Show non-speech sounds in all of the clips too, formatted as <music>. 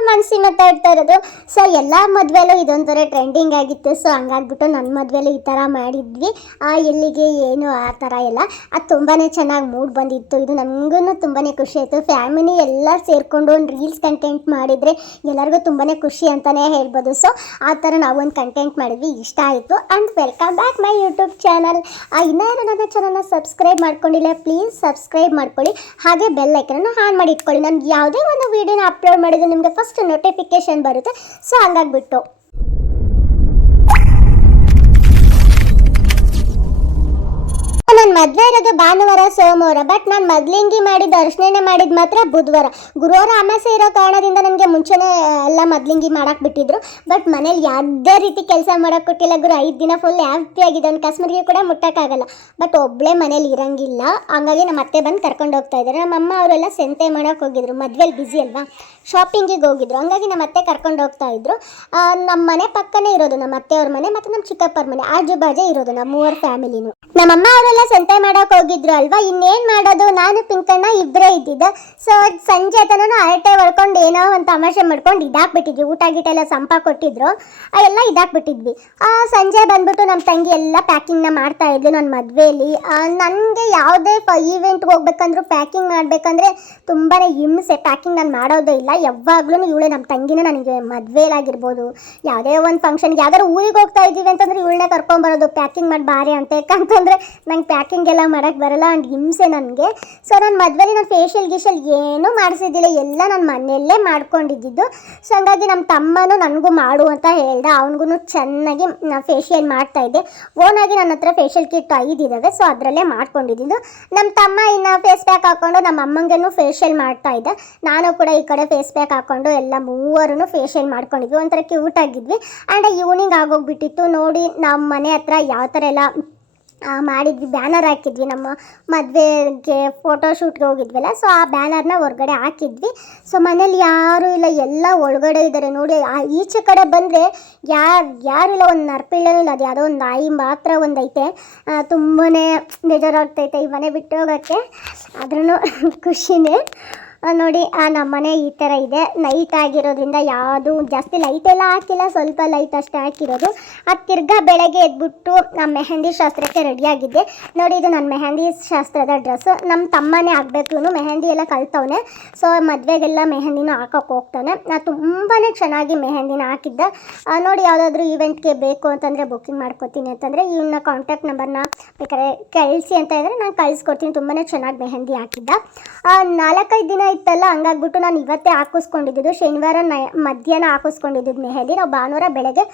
ನನ್ನ ಮನಸ್ಸಿ ಮಾತಾಡ್ತಾ ಇರೋದು. ಸೊ ಎಲ್ಲ ಮದುವೆಲೂ ಇದೊಂಥರ ಟ್ರೆಂಡಿಂಗ್ ಆಗಿತ್ತು. ಸೊ ಹಂಗಾಗ್ಬಿಟ್ಟು ನನ್ನ ಮದುವೆಲೂ ಈ ಥರ ಮಾಡಿದ್ವಿ. ಆ, ಎಲ್ಲಿಗೆ ಏನು ಆ ಥರ ಎಲ್ಲ ಅದು ತುಂಬಾ ಚೆನ್ನಾಗಿ ಮೂಡ್ ಬಂದಿತ್ತು. ಇದು ನಮಗೂ ತುಂಬಾ ಖುಷಿ ಆಯಿತು. ಫ್ಯಾಮಿಲಿ ಎಲ್ಲ ಸೇರಿಕೊಂಡು ಒಂದು ರೀಲ್ಸ್ ಕಂಟೆಂಟ್ ಮಾಡಿದರೆ ಎಲ್ಲರಿಗೂ ತುಂಬಾ ಖುಷಿ ಅಂತಲೇ ಹೇಳ್ಬೋದು. ಸೊ ಆ ಥರ ನಾವೊಂದು ಕಂಟೆಂಟ್ ಮಾಡಿದ್ವಿ. ಇಷ್ಟ ಆಯಿತು. And welcome back my YouTube channel ಇನ್ನೂ ಯಾರು ನನ್ನ ಚಾನಲ್ನ ಸಬ್ಸ್ಕ್ರೈಬ್ ಮಾಡ್ಕೊಂಡಿಲ್ಲ ಪ್ಲೀಸ್ ಸಬ್ಸ್ಕ್ರೈಬ್ ಮಾಡ್ಕೊಳ್ಳಿ. ಹಾಗೆ ಬೆಲ್ ಐಕನನ್ನು ಆನ್ ಮಾಡಿ ಇಟ್ಕೊಳ್ಳಿ. ನಮ್ಗೆ ಯಾವುದೇ ಒಂದು ವೀಡಿಯೋನ ಅಪ್ಲೋಡ್ ಮಾಡಿದ್ರೆ ನಿಮಗೆ ಫಸ್ಟ್ ನೋಟಿಫಿಕೇಶನ್ ಬರುತ್ತೆ. ಸೊ ಹಂಗಾಗ್ಬಿಟ್ಟು. ನನ್ನ ಮದುವೆ ಇರೋದು ಭಾನುವಾರ, ಸೋಮವಾರ ಬಟ್ ನಾನು ಮೊದಲಿಂಗಿ ಮಾಡಿದ ಅರ್ಶನೇ ಮಾಡಿದ ಮಾತ್ರ ಬುಧವಾರ. ಗುರುವಾರ ಅಮಾಸೆ ಇರೋ ಕಾರಣದಿಂದ ನನಗೆ ಮುಂಚೆನೇ ಎಲ್ಲ ಮೊದಲಿಂಗಿ ಮಾಡಕ್ಕೆ ಬಿಟ್ಟಿದ್ರು. ಬಟ್ ಮನೇಲಿ ಯಾವುದೇ ರೀತಿ ಕೆಲಸ ಮಾಡೋಕ್ಕೆ ಕೊಟ್ಟಿಲ್ಲ. ಗುರು, ಐದು ದಿನ ಫುಲ್ ಹ್ಯಾಪಿ ಆಗಿದೆ ಒಂದು ಕಸ್ಮರಿಗೆ ಕೂಡ ಮುಟ್ಟಕ್ಕಾಗಲ್ಲ ಬಟ್ ಒಬ್ಬಳೇ ಮನೇಲಿ ಇರಂಗಿಲ್ಲ. ಹಂಗಾಗಿ ನಮ್ಮ ಅತ್ತೆ ಬಂದು ಕರ್ಕೊಂಡು ಹೋಗ್ತಾ ಇದ್ದಾರೆ ನಮ್ಮ ಅಮ್ಮ ಅವರೆಲ್ಲ ಸೆಂತೆ ಮಾಡೋಕೆ ಹೋಗಿದ್ರು. ಮದ್ವೆಲಿ ಬ್ಯುಸಿ ಅಲ್ವಾ? ಶಾಪಿಂಗಿಗೆ ಹೋಗಿದ್ರು. ಹಂಗಾಗಿ ನಮ್ಮ ಅತ್ತೆ ಕರ್ಕೊಂಡು ಹೋಗ್ತಾ ಇದ್ರು. ನಮ್ಮ ಮನೆ ಪಕ್ಕನೇ ಇರೋದು. ನಮ್ಮ ಅತ್ತೆಯವ್ರ ಮನೆ ಮತ್ತು ನಮ್ಮ ಚಿಕ್ಕಪ್ಪರ ಮನೆ. ಆಜು ಬಾಜು ಇರೋದು. ನಮ್ಮ ಮೂವರ ಫ್ಯಾಮಿಲಿನು ನಮ್ಮಮ್ಮ ಅವರೆಲ್ಲ ಸಂತೆ ಮಾಡಕ್ ಹೋಗಿದ್ರು ಅಲ್ವಾ? ಇನ್ನೇನ್ ಮಾಡೋದು? ನಾನು ಪಿಂಕಣ್ಣ ಇಬ್ಬರೇ ಇದ್ದಿದ್ದೆ. ಸೊ ಸಂಜೆ ತನಕ ಅರಟೆ ಹೊಡ್ಕೊಂಡು ಏನೋ ಒಂದು ತಮಾಷೆ ಮಾಡ್ಕೊಂಡು ಇದಾಕ್ಬಿಟ್ಟಿದ್ವಿ. ಊಟ ಗೀಟ ಎಲ್ಲ ಸಂಪ ಕೊಟ್ಟಿದ್ರು. ಎಲ್ಲ ಇದಾಕ್ಬಿಟ್ಟಿದ್ವಿ. ಆ, ಸಂಜೆ ಬಂದ್ಬಿಟ್ಟು ನಮ್ಮ ತಂಗಿ ಎಲ್ಲ ಪ್ಯಾಕಿಂಗ್ನ ಮಾಡ್ತಾ ಇದ್ಲು ನನ್ನ ಮದುವೆಯಲ್ಲಿ ನನಗೆ ಯಾವುದೇ ಈವೆಂಟ್ಗೆ ಹೋಗ್ಬೇಕಂದ್ರೂ ಪ್ಯಾಕಿಂಗ್ ಮಾಡಬೇಕಂದ್ರೆ ತುಂಬಾ ಹಿಂಸೆ. ಪ್ಯಾಕಿಂಗ್ ನಾನು ಮಾಡೋದೇ ಇಲ್ಲ. ಯಾವಾಗ್ಲೂ ಇವಳೆ ನಮ್ಮ ತಂಗಿನ ನನಗೆ ಮದುವೆಲಾಗಿರ್ಬೋದು. ಯಾವುದೇ ಒಂದು ಫಂಕ್ಷನ್ಗೆ ಯಾವ್ದಾದ್ರು ಊರಿಗೆ ಹೋಗ್ತಾ ಇದ್ದೀವಿ ಅಂತಂದ್ರೆ ಇವಳನ್ನೇ ಕರ್ಕೊಂಬರೋದು. ಪ್ಯಾಕಿಂಗ್ ಮಾಡಿ ಬಾರಿ ಅಂತ ಯಾಕಂತಂದರೆ ನಂಗೆ ಪ್ಯಾಕಿಂಗ್ ಎಲ್ಲ ಮಾಡೋಕ್ಕೆ ಬರಲ್ಲ ಆ್ಯಂಡ್ ಹಿಂಸೆ ನನಗೆ. ಸೊ ನನ್ನ ಮದುವೆಲಿ ನಾನು ಫೇಶಿಯಲ್ ಗೀಶಲ್ ಏನೂ ಮಾಡಿಸಿದ್ದಿಲ್ಲ. ಎಲ್ಲ ನಾನು ಮನೆಯಲ್ಲೇ ಮಾಡ್ಕೊಂಡಿದ್ದಿದ್ದು. ಸೊ ಹಂಗಾಗಿ ನಮ್ಮ ತಮ್ಮನೂ ನನಗೂ ಮಾಡು ಅಂತ ಹೇಳ್ದ. ಅವನಿಗೂ ಚೆನ್ನಾಗಿ ಫೇಶಿಯಲ್ ಮಾಡ್ತಾ ಇದ್ದೆ. ಓನಾಗಿ ನನ್ನ ಹತ್ರ ಫೇಶಿಯಲ್ ಕಿಟ್ ಐದಿದ್ದಾವೆ ಸೊ ಅದರಲ್ಲೇ ಮಾಡ್ಕೊಂಡಿದ್ದು ನಮ್ಮ ತಮ್ಮ ಇನ್ನು ಫೇಸ್ ಪ್ಯಾಕ್ ಹಾಕ್ಕೊಂಡು ನಮ್ಮ ಅಮ್ಮಂಗೇನು ಫೇಶಿಯಲ್ ಮಾಡ್ತಾ ಇದ್ದೆ. ನಾನು ಕೂಡ ಈ ಕಡೆ ಫೇಸ್ ಪ್ಯಾಕ್ ಹಾಕ್ಕೊಂಡು ಎಲ್ಲ ಮೂವರೂ ಫೇಶಿಯಲ್ ಮಾಡ್ಕೊಂಡಿದ್ವಿ. ಒಂಥರ ಕ್ಯೂಟ್ ಆಗಿದ್ವಿ. ಆ್ಯಂಡ್ ಈವ್ನಿಂಗ್ ಆಗೋಗ್ಬಿಟ್ಟಿತ್ತು ನೋಡಿ ನಮ್ಮ ಮನೆ ಹತ್ರ ಯಾವ ಥರ ಎಲ್ಲ ಮಾಡಿದ್ವಿ. ಬ್ಯಾನರ್ ಹಾಕಿದ್ವಿ. ನಮ್ಮ ಮದುವೆಗೆ ಫೋಟೋಶೂಟ್ಗೆ ಹೋಗಿದ್ವಲ್ಲ ಸೊ ಆ ಬ್ಯಾನರ್ನ ಹೊರಗಡೆ ಹಾಕಿದ್ವಿ. ಸೊ ಮನೇಲಿ ಯಾರೂ ಇಲ್ಲ, ಎಲ್ಲ ಒಳಗಡೆ ಇದ್ದಾರೆ ನೋಡಿ, ಆ ಈಚೆ ಕಡೆ ಬಂದರೆ ಯಾರು ಯಾರು ಇಲ್ಲ. ಒಂದು ನರ್ಪಿಳ್ಳನೂ ಅದು ಯಾವುದೋ ಒಂದು ನಾಯಿ ಮಾತ್ರ ಒಂದೈತೆ. ತುಂಬಾ ಬೇಜಾರಾಗ್ತೈತೆ ಈ ಮನೆ ಬಿಟ್ಟು ಹೋಗೋಕ್ಕೆ. ಆದ್ರೂ <laughs> ಖುಷಿನೇ. ನೋಡಿ, ಆ, ನಮ್ಮ ಮನೆ ಈ ಥರ ಇದೆ. ನೈಟ್ ಆಗಿರೋದ್ರಿಂದ ಯಾವುದು ಜಾಸ್ತಿ ಲೈಟ್ ಎಲ್ಲ ಹಾಕಿಲ್ಲ. ಸ್ವಲ್ಪ ಲೈಟ್ ಅಷ್ಟೇ ಹಾಕಿರೋದು. ಅದು ತಿರ್ಗಾ ಬೆಳಗ್ಗೆ ಎದ್ಬಿಟ್ಟು ನಮ್ಮ ಮೆಹಂದಿ ಶಾಸ್ತ್ರಕ್ಕೆ ರೆಡಿಯಾಗಿದ್ದೆ ನೋಡಿ, ಇದು ನನ್ನ ಮೆಹಂದಿ ಶಾಸ್ತ್ರದ ಡ್ರೆಸ್ಸು ನಮ್ಮ ತಮ್ಮನೇ ಆಗಬೇಕು ಮೆಹಂದಿ ಎಲ್ಲ ಕಲ್ತವನೆ. ಸೊ ಮದುವೆಗೆಲ್ಲ ಮೆಹಂದಿನೂ ಹಾಕೋಕೆ ಹೋಗ್ತಾನೆ ನಾನು ತುಂಬಾ ಚೆನ್ನಾಗಿ ಮೆಹಂದಿನ ಹಾಕಿದ್ದೆ. ನೋಡಿ, ಯಾವುದಾದ್ರೂ ಈವೆಂಟ್ಗೆ ಬೇಕು ಅಂತಂದರೆ ಬುಕ್ಕಿಂಗ್ ಮಾಡ್ಕೊತೀನಿ ಅಂತಂದರೆ ಇವನ್ನ ಕಾಂಟ್ಯಾಕ್ಟ್ ನಂಬರ್ನ ಬೇಕಾದ್ರೆ ಕಳಿಸಿ ಅಂತ ಇದ್ದರೆ ನಾನು ಕಳಿಸ್ಕೊಡ್ತೀನಿ. ತುಂಬಾ ಚೆನ್ನಾಗಿ ಮೆಹಂದಿ ಹಾಕಿದ್ದ. ನಾಲ್ಕೈದು ದಿನ ಇತ್ತಲ್ಲ, ಹಂಗಾಗ್ಬಿಟ್ಟು ನಾನು ಇವತ್ತೇ ಹಾಕಿಸ್ಕೊಂಡಿದ್ದು. ಶನಿವಾರ ನ, ಮಧ್ಯಾಹ್ನ ಹಾಕಿಸ್ಕೊಂಡಿದ್ದು ಮೆಹಂದಿ. ನಾವು ಭಾನುವಾರ ಬೆಳಗ್ಗೆ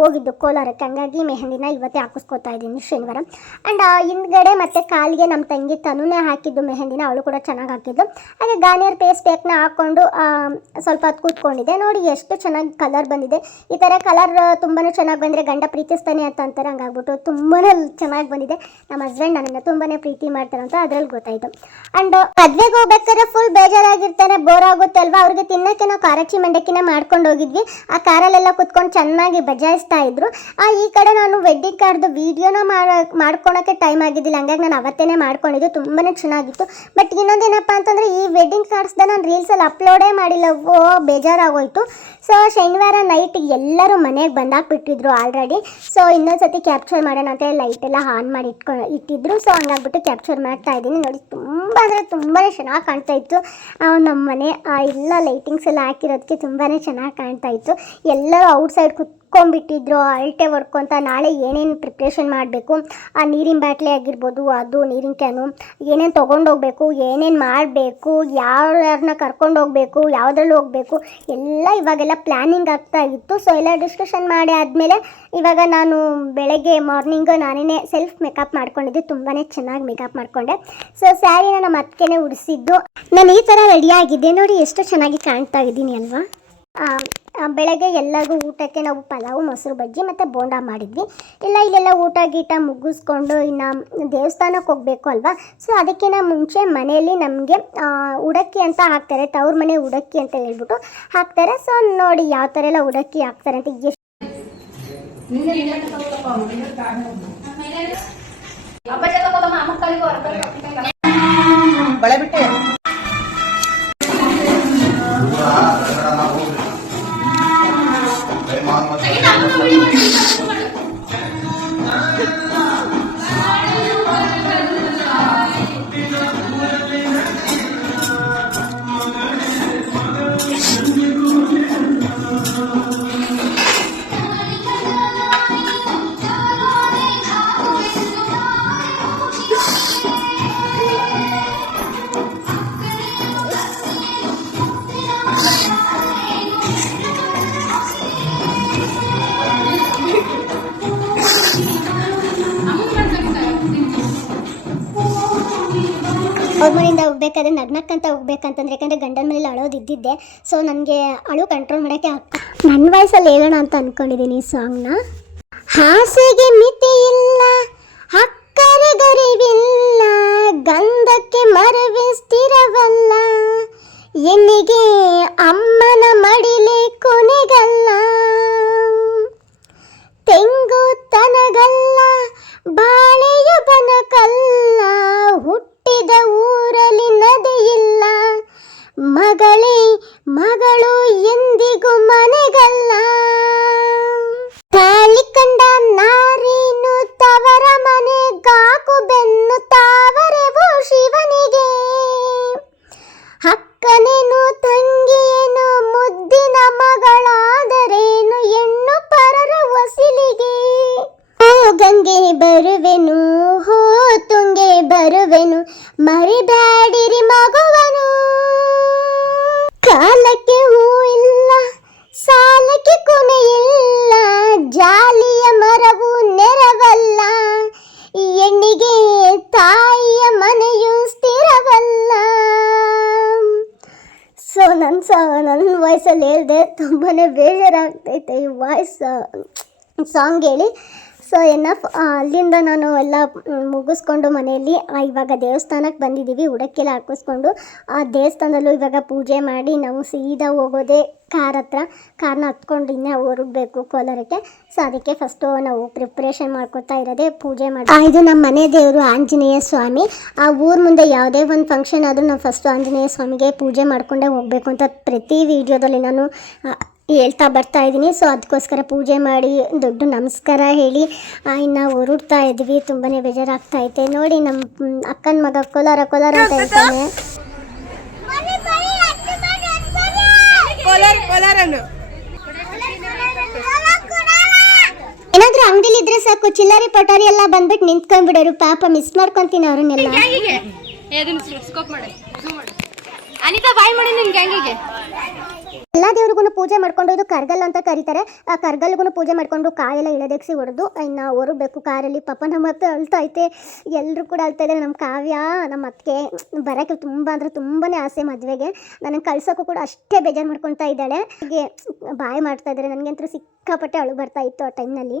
ಹೋಗಿದ್ದು ಕೋಲಾರಕ್ಕೆ. ಹಂಗಾಗಿ ಮೆಹಂದಿನ ಇವತ್ತೇ ಹಾಕಿಸ್ಕೊತಾ ಇದ್ದೀನಿ ಶನಿವಾರ. ಆ್ಯಂಡ್ ಹಿಂದ್ಗಡೆ ಮತ್ತು ಕಾಲಿಗೆ ನಮ್ಮ ತಂಗಿ ತನುನೇ ಹಾಕಿದ್ದು ಮೆಹಂದಿನ. ಅವಳು ಕೂಡ ಚೆನ್ನಾಗಿ ಹಾಕಿದ್ದು. ಹಾಗೆ ಗಾನಿಯರ್ ಪೇಸ್ಟ್ ಪ್ಯಾಕ್ನ ಹಾಕ್ಕೊಂಡು ಸ್ವಲ್ಪ ಹೊತ್ತು ಕೂತ್ಕೊಂಡಿದ್ದೆ. ನೋಡಿ ಎಷ್ಟು ಚೆನ್ನಾಗಿ ಕಲರ್ ಬಂದಿದೆ. ಈ ಥರ ಕಲರ್ ತುಂಬಾ ಚೆನ್ನಾಗಿ ಬಂದರೆ ಗಂಡ ಪ್ರೀತಿಸ್ತಾನೆ ಅಂತ ಅಂತಾರೆ. ಹಂಗಾಗ್ಬಿಟ್ಟು ತುಂಬಾ ಚೆನ್ನಾಗಿ ಬಂದಿದೆ. ನಮ್ಮ ಹಸ್ಬೆಂಡ್ ನನ್ನನ್ನು ತುಂಬಾ ಪ್ರೀತಿ ಮಾಡ್ತಾರೆ ಅಂತ ಅದ್ರಲ್ಲಿ ಗೊತ್ತಾಯಿತು. ಆ್ಯಂಡ್ ಮದುವೆಗೆ ಹೋಗ್ಬೇಕಾದ್ರೆ ಫುಲ್ ಬೇಜಾರಾಗಿರ್ತಾರೆ ಬೋರ್ ಆಗುತ್ತೆ ಅಲ್ವಾ ಅವ್ರಿಗೆ ತಿನ್ನಕ್ಕೆ ನಾವು ಖಾರಚಿ ಮಂಡಕ್ಕಿನ ಮಾಡ್ಕೊಂಡು ಹೋಗಿದ್ವಿ. ಆ ಕಾರಲ್ಲೆಲ್ಲ ಕುತ್ಕೊಂಡು ಚೆನ್ನಾಗಿ ಬಜಾಯಿಸ್ತಾ ಇದ್ರು. ಆ, ಈ ಕಡೆ ನಾನು ವೆಡ್ಡಿಂಗ್ ಕಾರ್ಡ್ದು ವಿಡಿಯೋನ ಮಾಡ್ಕೊಳಕ್ಕೆ ಟೈಮ್ ಆಗಿದ್ದಿಲ್ಲ. ಹಂಗಾಗಿ ನಾನು ಅವತ್ತೇ ಮಾಡ್ಕೊಂಡಿದ್ದು. ತುಂಬಾ ಚೆನ್ನಾಗಿತ್ತು. ಬಟ್ ಇನ್ನೊಂದೇನಪ್ಪ ಅಂತಂದರೆ, ಈ ವೆಡ್ಡಿಂಗ್ ಕಾರ್ಡ್ಸ್ದ ನಾನು ರೀಲ್ಸಲ್ಲಿ ಅಪ್ಲೋಡೇ ಮಾಡಿಲ್ಲ. ಓ, ಬೇಜಾರಾಗೋಯ್ತು. ಸೊ ಶನಿವಾರ ನೈಟ್ ಎಲ್ಲರೂ ಮನೆಗೆ ಬಂದಾಕ್ಬಿಟ್ಟಿದ್ರು ಆಲ್ರೆಡಿ ಸೊ ಇನ್ನೊಂದ್ಸತಿ ಕ್ಯಾಪ್ಚರ್ ಮಾಡೋಣ ಅಂತ ಲೈಟ್ ಎಲ್ಲ ಆನ್ ಮಾಡಿ ಇಟ್ಕೊಂಡು ಇಟ್ಟಿದ್ರು. ಸೊ ಹಂಗಾಗ್ಬಿಟ್ಟು ಕ್ಯಾಪ್ಚರ್ ಮಾಡ್ತಾ ಇದ್ದೀನಿ. ನೋಡಿ, ತುಂಬ ಅಂದರೆ ತುಂಬಾ ಚೆನ್ನಾಗಿ ಕಾಣ್ತಾ ಇತ್ತು. ನಮ್ಮ ಮನೆ ಆ, ಎಲ್ಲ ಲೈಟಿಂಗ್ಸ್ ಎಲ್ಲ ಹಾಕಿರೋದಕ್ಕೆ ತುಂಬಾ ಚೆನ್ನಾಗಿ ಕಾಣ್ತಾ ಇತ್ತು. ಎಲ್ಲರೂ ಔಟ್ಸೈಡ್ ಕುತ್ಕೊಂಡ್ಬಿಟ್ಟಿದ್ರು ವರ್ಕ್ ಹೊಡ್ಕೊಂತ ನಾಳೆ ಏನೇನು ಪ್ರಿಪ್ರೇಷನ್ ಮಾಡಬೇಕು? ಆ ನೀರಿನ ಬಾಟ್ಲಿ ಆಗಿರ್ಬೋದು, ಅದು ನೀರಿನ ಕ್ಯಾನು ಏನೇನು ತೊಗೊಂಡೋಗ್ಬೇಕು, ಏನೇನು ಮಾಡಬೇಕು ಯಾರ್ಯಾರನ್ನ ಕರ್ಕೊಂಡು ಹೋಗಬೇಕು ಯಾವುದ್ರಲ್ಲಿ ಹೋಗಬೇಕು, ಎಲ್ಲ ಇವಾಗೆಲ್ಲ ಪ್ಲ್ಯಾನಿಂಗ್ ಆಗ್ತಾ ಇತ್ತು. ಸೊ ಎಲ್ಲ ಡಿಸ್ಕಷನ್ ಮಾಡಿ ಆದಮೇಲೆ ಇವಾಗ ನಾನು ಬೆಳಗ್ಗೆ ಮಾರ್ನಿಂಗ್ ನಾನೇ ಸೆಲ್ಫ್ ಮೇಕಪ್ ಮಾಡ್ಕೊಂಡಿದ್ದೆ. ತುಂಬಾ ಚೆನ್ನಾಗಿ ಮೇಕಪ್ ಮಾಡಿಕೊಂಡೆ. ಸೊ ಸ್ಯಾರಿನ ನಮ್ಮ ಅತ್ತಿಗೆನೇ ಉಡಿಸಿದ್ದು. ನಾನು ಈ ಥರ ರೆಡಿಯಾಗಿದ್ದೆ ನೋಡಿ, ಎಷ್ಟು ಚೆನ್ನಾಗಿ ಕಾಣ್ತಾ ಇದ್ದೀನಿ ಅಲ್ವಾ? ಬೆಳಗ್ಗೆ ಎಲ್ಲರಿಗೂ ಊಟಕ್ಕೆ ನಾವು ಪಲಾವು, ಮೊಸರು, ಬಜ್ಜಿ ಮತ್ತು ಬೋಂಡ ಮಾಡಿದ್ವಿ. ಇಲ್ಲ, ಇಲ್ಲೆಲ್ಲ ಊಟ ಗೀಟ ಮುಗಿಸ್ಕೊಂಡು ಇನ್ನು ದೇವಸ್ಥಾನಕ್ಕೆ ಹೋಗಬೇಕು ಅಲ್ವಾ? ಸೊ ಅದಕ್ಕಿಂತ ಮುಂಚೆ ಮನೆಯಲ್ಲಿ ನಮಗೆ ಉಡಕ್ಕಿ ಅಂತ ಹಾಕ್ತಾರೆ ತವ್ರ ಮನೆ ಉಡಕ್ಕಿ ಅಂತ ಹೇಳ್ಬಿಟ್ಟು ಹಾಕ್ತಾರೆ. ಸೊ ನೋಡಿ ಯಾವ ಥರ ಎಲ್ಲ ಉಡಕ್ಕಿ ಹಾಕ್ತಾರೆ ಅಂತ ಎಷ್ಟು ಬಳೆ ಬಿಟ್ಟೆ ಅವ್ರ ಮನೆಯಿಂದ ಹೋಗ್ಬೇಕಾದ್ರೆ ನಗ್ನಕ್ಕಂತ ಹೋಗ್ಬೇಕಂತಂದ್ರೆ, ಯಾಕಂದರೆ ಗಂಡನ ಮನೇಲಿ ಅಳೋದು ಇದ್ದಿದ್ದೆ. ಸೊ ನನಗೆ ಅಳು ಕಂಟ್ರೋಲ್ ಮಾಡೋಕ್ಕೆ ನನ್ನ ವಯಸ್ಸಲ್ಲಿ ಹೇಳೋಣ ಅಂತ ಅಂದ್ಕೊಂಡಿದ್ದೀನಿ ಈ ಸಾಂಗ್ನ ಹಾಸಿಗೆ ಮಿತಿ ಇಲ್ಲ, ಅಕ್ಕರೆ ಗರಿವಿಲ್ಲ, ಗಂಧಕ್ಕೆ ಮರವೇ ಸ್ಥಿರವಲ್ಲ ಎನ್ನಿಗೆ ಅಮ್ಮನ ಮಡಿಲೆ ಕೊನೆಗಲ್ಲ. ತೆಂಗು ತನಗಲ್ಲ, ಬಾಳೆಯ ಬನಕಲ್ಲ ಹುಟ್ಟಿದ ಊರಲ್ಲಿ ನದಿಯಿಲ್ಲ. ಮಗಳೇ ಮಗಳು ಎಂದಿಗೂ ಮನೆಗಲ್ಲ. ಸಾಂಗ್ ಹೇಳಿ. ಸೊ ಎನ್ನಫ್ ಅಲ್ಲಿಂದ ನಾನು ಎಲ್ಲ ಮುಗಿಸ್ಕೊಂಡು ಮನೆಯಲ್ಲಿ ಇವಾಗ ದೇವಸ್ಥಾನಕ್ಕೆ ಬಂದಿದ್ದೀವಿ. ಉಡಕ್ಕೆಲ್ಲ ಹಾಕಿಸ್ಕೊಂಡು, ಆ, ದೇವಸ್ಥಾನದಲ್ಲೂ ಇವಾಗ ಪೂಜೆ ಮಾಡಿ, ನಾವು ಸೀದಾ ಹೋಗೋದೇ ಕಾರ್ ಹತ್ರ. ಕಾರ್ನ ಹತ್ಕೊಂಡು ಇನ್ನೇ ಹೊರಡಬೇಕು ಕೋಲಾರಕ್ಕೆ. ಸೊ ಅದಕ್ಕೆ ಫಸ್ಟು ನಾವು ಪ್ರಿಪ್ರೇಷನ್ ಮಾಡ್ಕೊತಾ ಇರೋದೇ ಪೂಜೆ ಮಾಡಿ. ಇದು ನಮ್ಮ ಮನೆ ದೇವರು ಆಂಜನೇಯ ಸ್ವಾಮಿ. ಆ, ಊರ ಮುಂದೆ ಯಾವುದೇ ಒಂದು ಫಂಕ್ಷನ್ ಆದರೂ ನಾವು ಫಸ್ಟು ಆಂಜನೇಯ ಸ್ವಾಮಿಗೆ ಪೂಜೆ ಮಾಡಿಕೊಂಡೇ ಹೋಗಬೇಕು ಅಂತ ಪ್ರತಿ ವಿಡಿಯೋದಲ್ಲಿ ನಾನು ಹೇಳ್ತಾ ಬರ್ತಾ ಇದ್ದೀನಿ. ಸೊ ಅದಕ್ಕೋಸ್ಕರ ಪೂಜೆ ಮಾಡಿ ದೊಡ್ಡ ನಮಸ್ಕಾರ ಹೇಳಿ ಇನ್ನು ಹೊರಡ್ತಾ ಇದ್ವಿ. ತುಂಬಾ ಬೇಜಾರಾಗ್ತಾ ಐತೆ. ನೋಡಿ ನಮ್ಮ ಅಕ್ಕನ ಮಗ ಕೋಲಾರ ಕೋಲಾರ ಅಂತ ಹೇಳ್ತಾನೆ. ಏನಾದರೂ ಅಂಗಡಿಲಿ ಇದ್ರೆ ಸಾಕು ಚಿಲ್ಲರೆ ಪಟಾರಿ ಎಲ್ಲ ಬಂದ್ಬಿಟ್ಟು ನಿಂತ್ಕೊಂಡ್ಬಿಡೋರು. ಪಾಪ ಮಿಸ್ ಮಾಡ್ಕೊಂತೀನಿ ಅವ್ರನ್ನೆಲ್ಲ. ಅನಿತಾ ಬಾಯ್ ಮಾಡಿ ನಿನ್ ಗ್ಯಾಂಗಿಗೆ. ಎಲ್ಲ ದೇವ್ರಿಗೂ ಪೂಜೆ ಮಾಡ್ಕೊಂಡು ಇದು ಕರ್ಗಲ್ ಅಂತ ಕರೀತಾರೆ. ಆ ಕರ್ಗಲ್ಗೂ ಪೂಜೆ ಮಾಡಿಕೊಂಡು ಕಾಯೆಲ್ಲ ಇಳದೆಗ್ಸಿ ಹೊಡೆದು, ಇನ್ನು ಹೊರಬೇಕು ಕಾರಲ್ಲಿ ಪಾಪ ನಮ್ಮ ಅತ್ತೆ ಐತೆ. ಎಲ್ಲರೂ ಕೂಡ ಅಳ್ತಾ ಇದ್ದಾರೆ. ನಮ್ಮ ಕಾವ್ಯ ನಮ್ಮ ಅತ್ತಿಗೆ ಬರೋಕ್ಕೆ ತುಂಬ ಅಂದರೆ ತುಂಬಾ ಆಸೆ ಮದುವೆಗೆ. ನನಗೆ ಕಳ್ಸೋಕ್ಕೂ ಕೂಡ ಅಷ್ಟೇ ಬೇಜಾರು ಮಾಡ್ಕೊತಾ ಇದ್ದಾಳೆ. ಹೀಗೆ ಬಾಯ್ ಮಾಡ್ತಾ ಇದ್ದಾರೆ. ನನಗಂತೂ ಸಿಕ್ಕಾಪಟ್ಟೆ ಅಳು ಬರ್ತಾ ಇತ್ತು ಆ ಟೈಮ್ನಲ್ಲಿ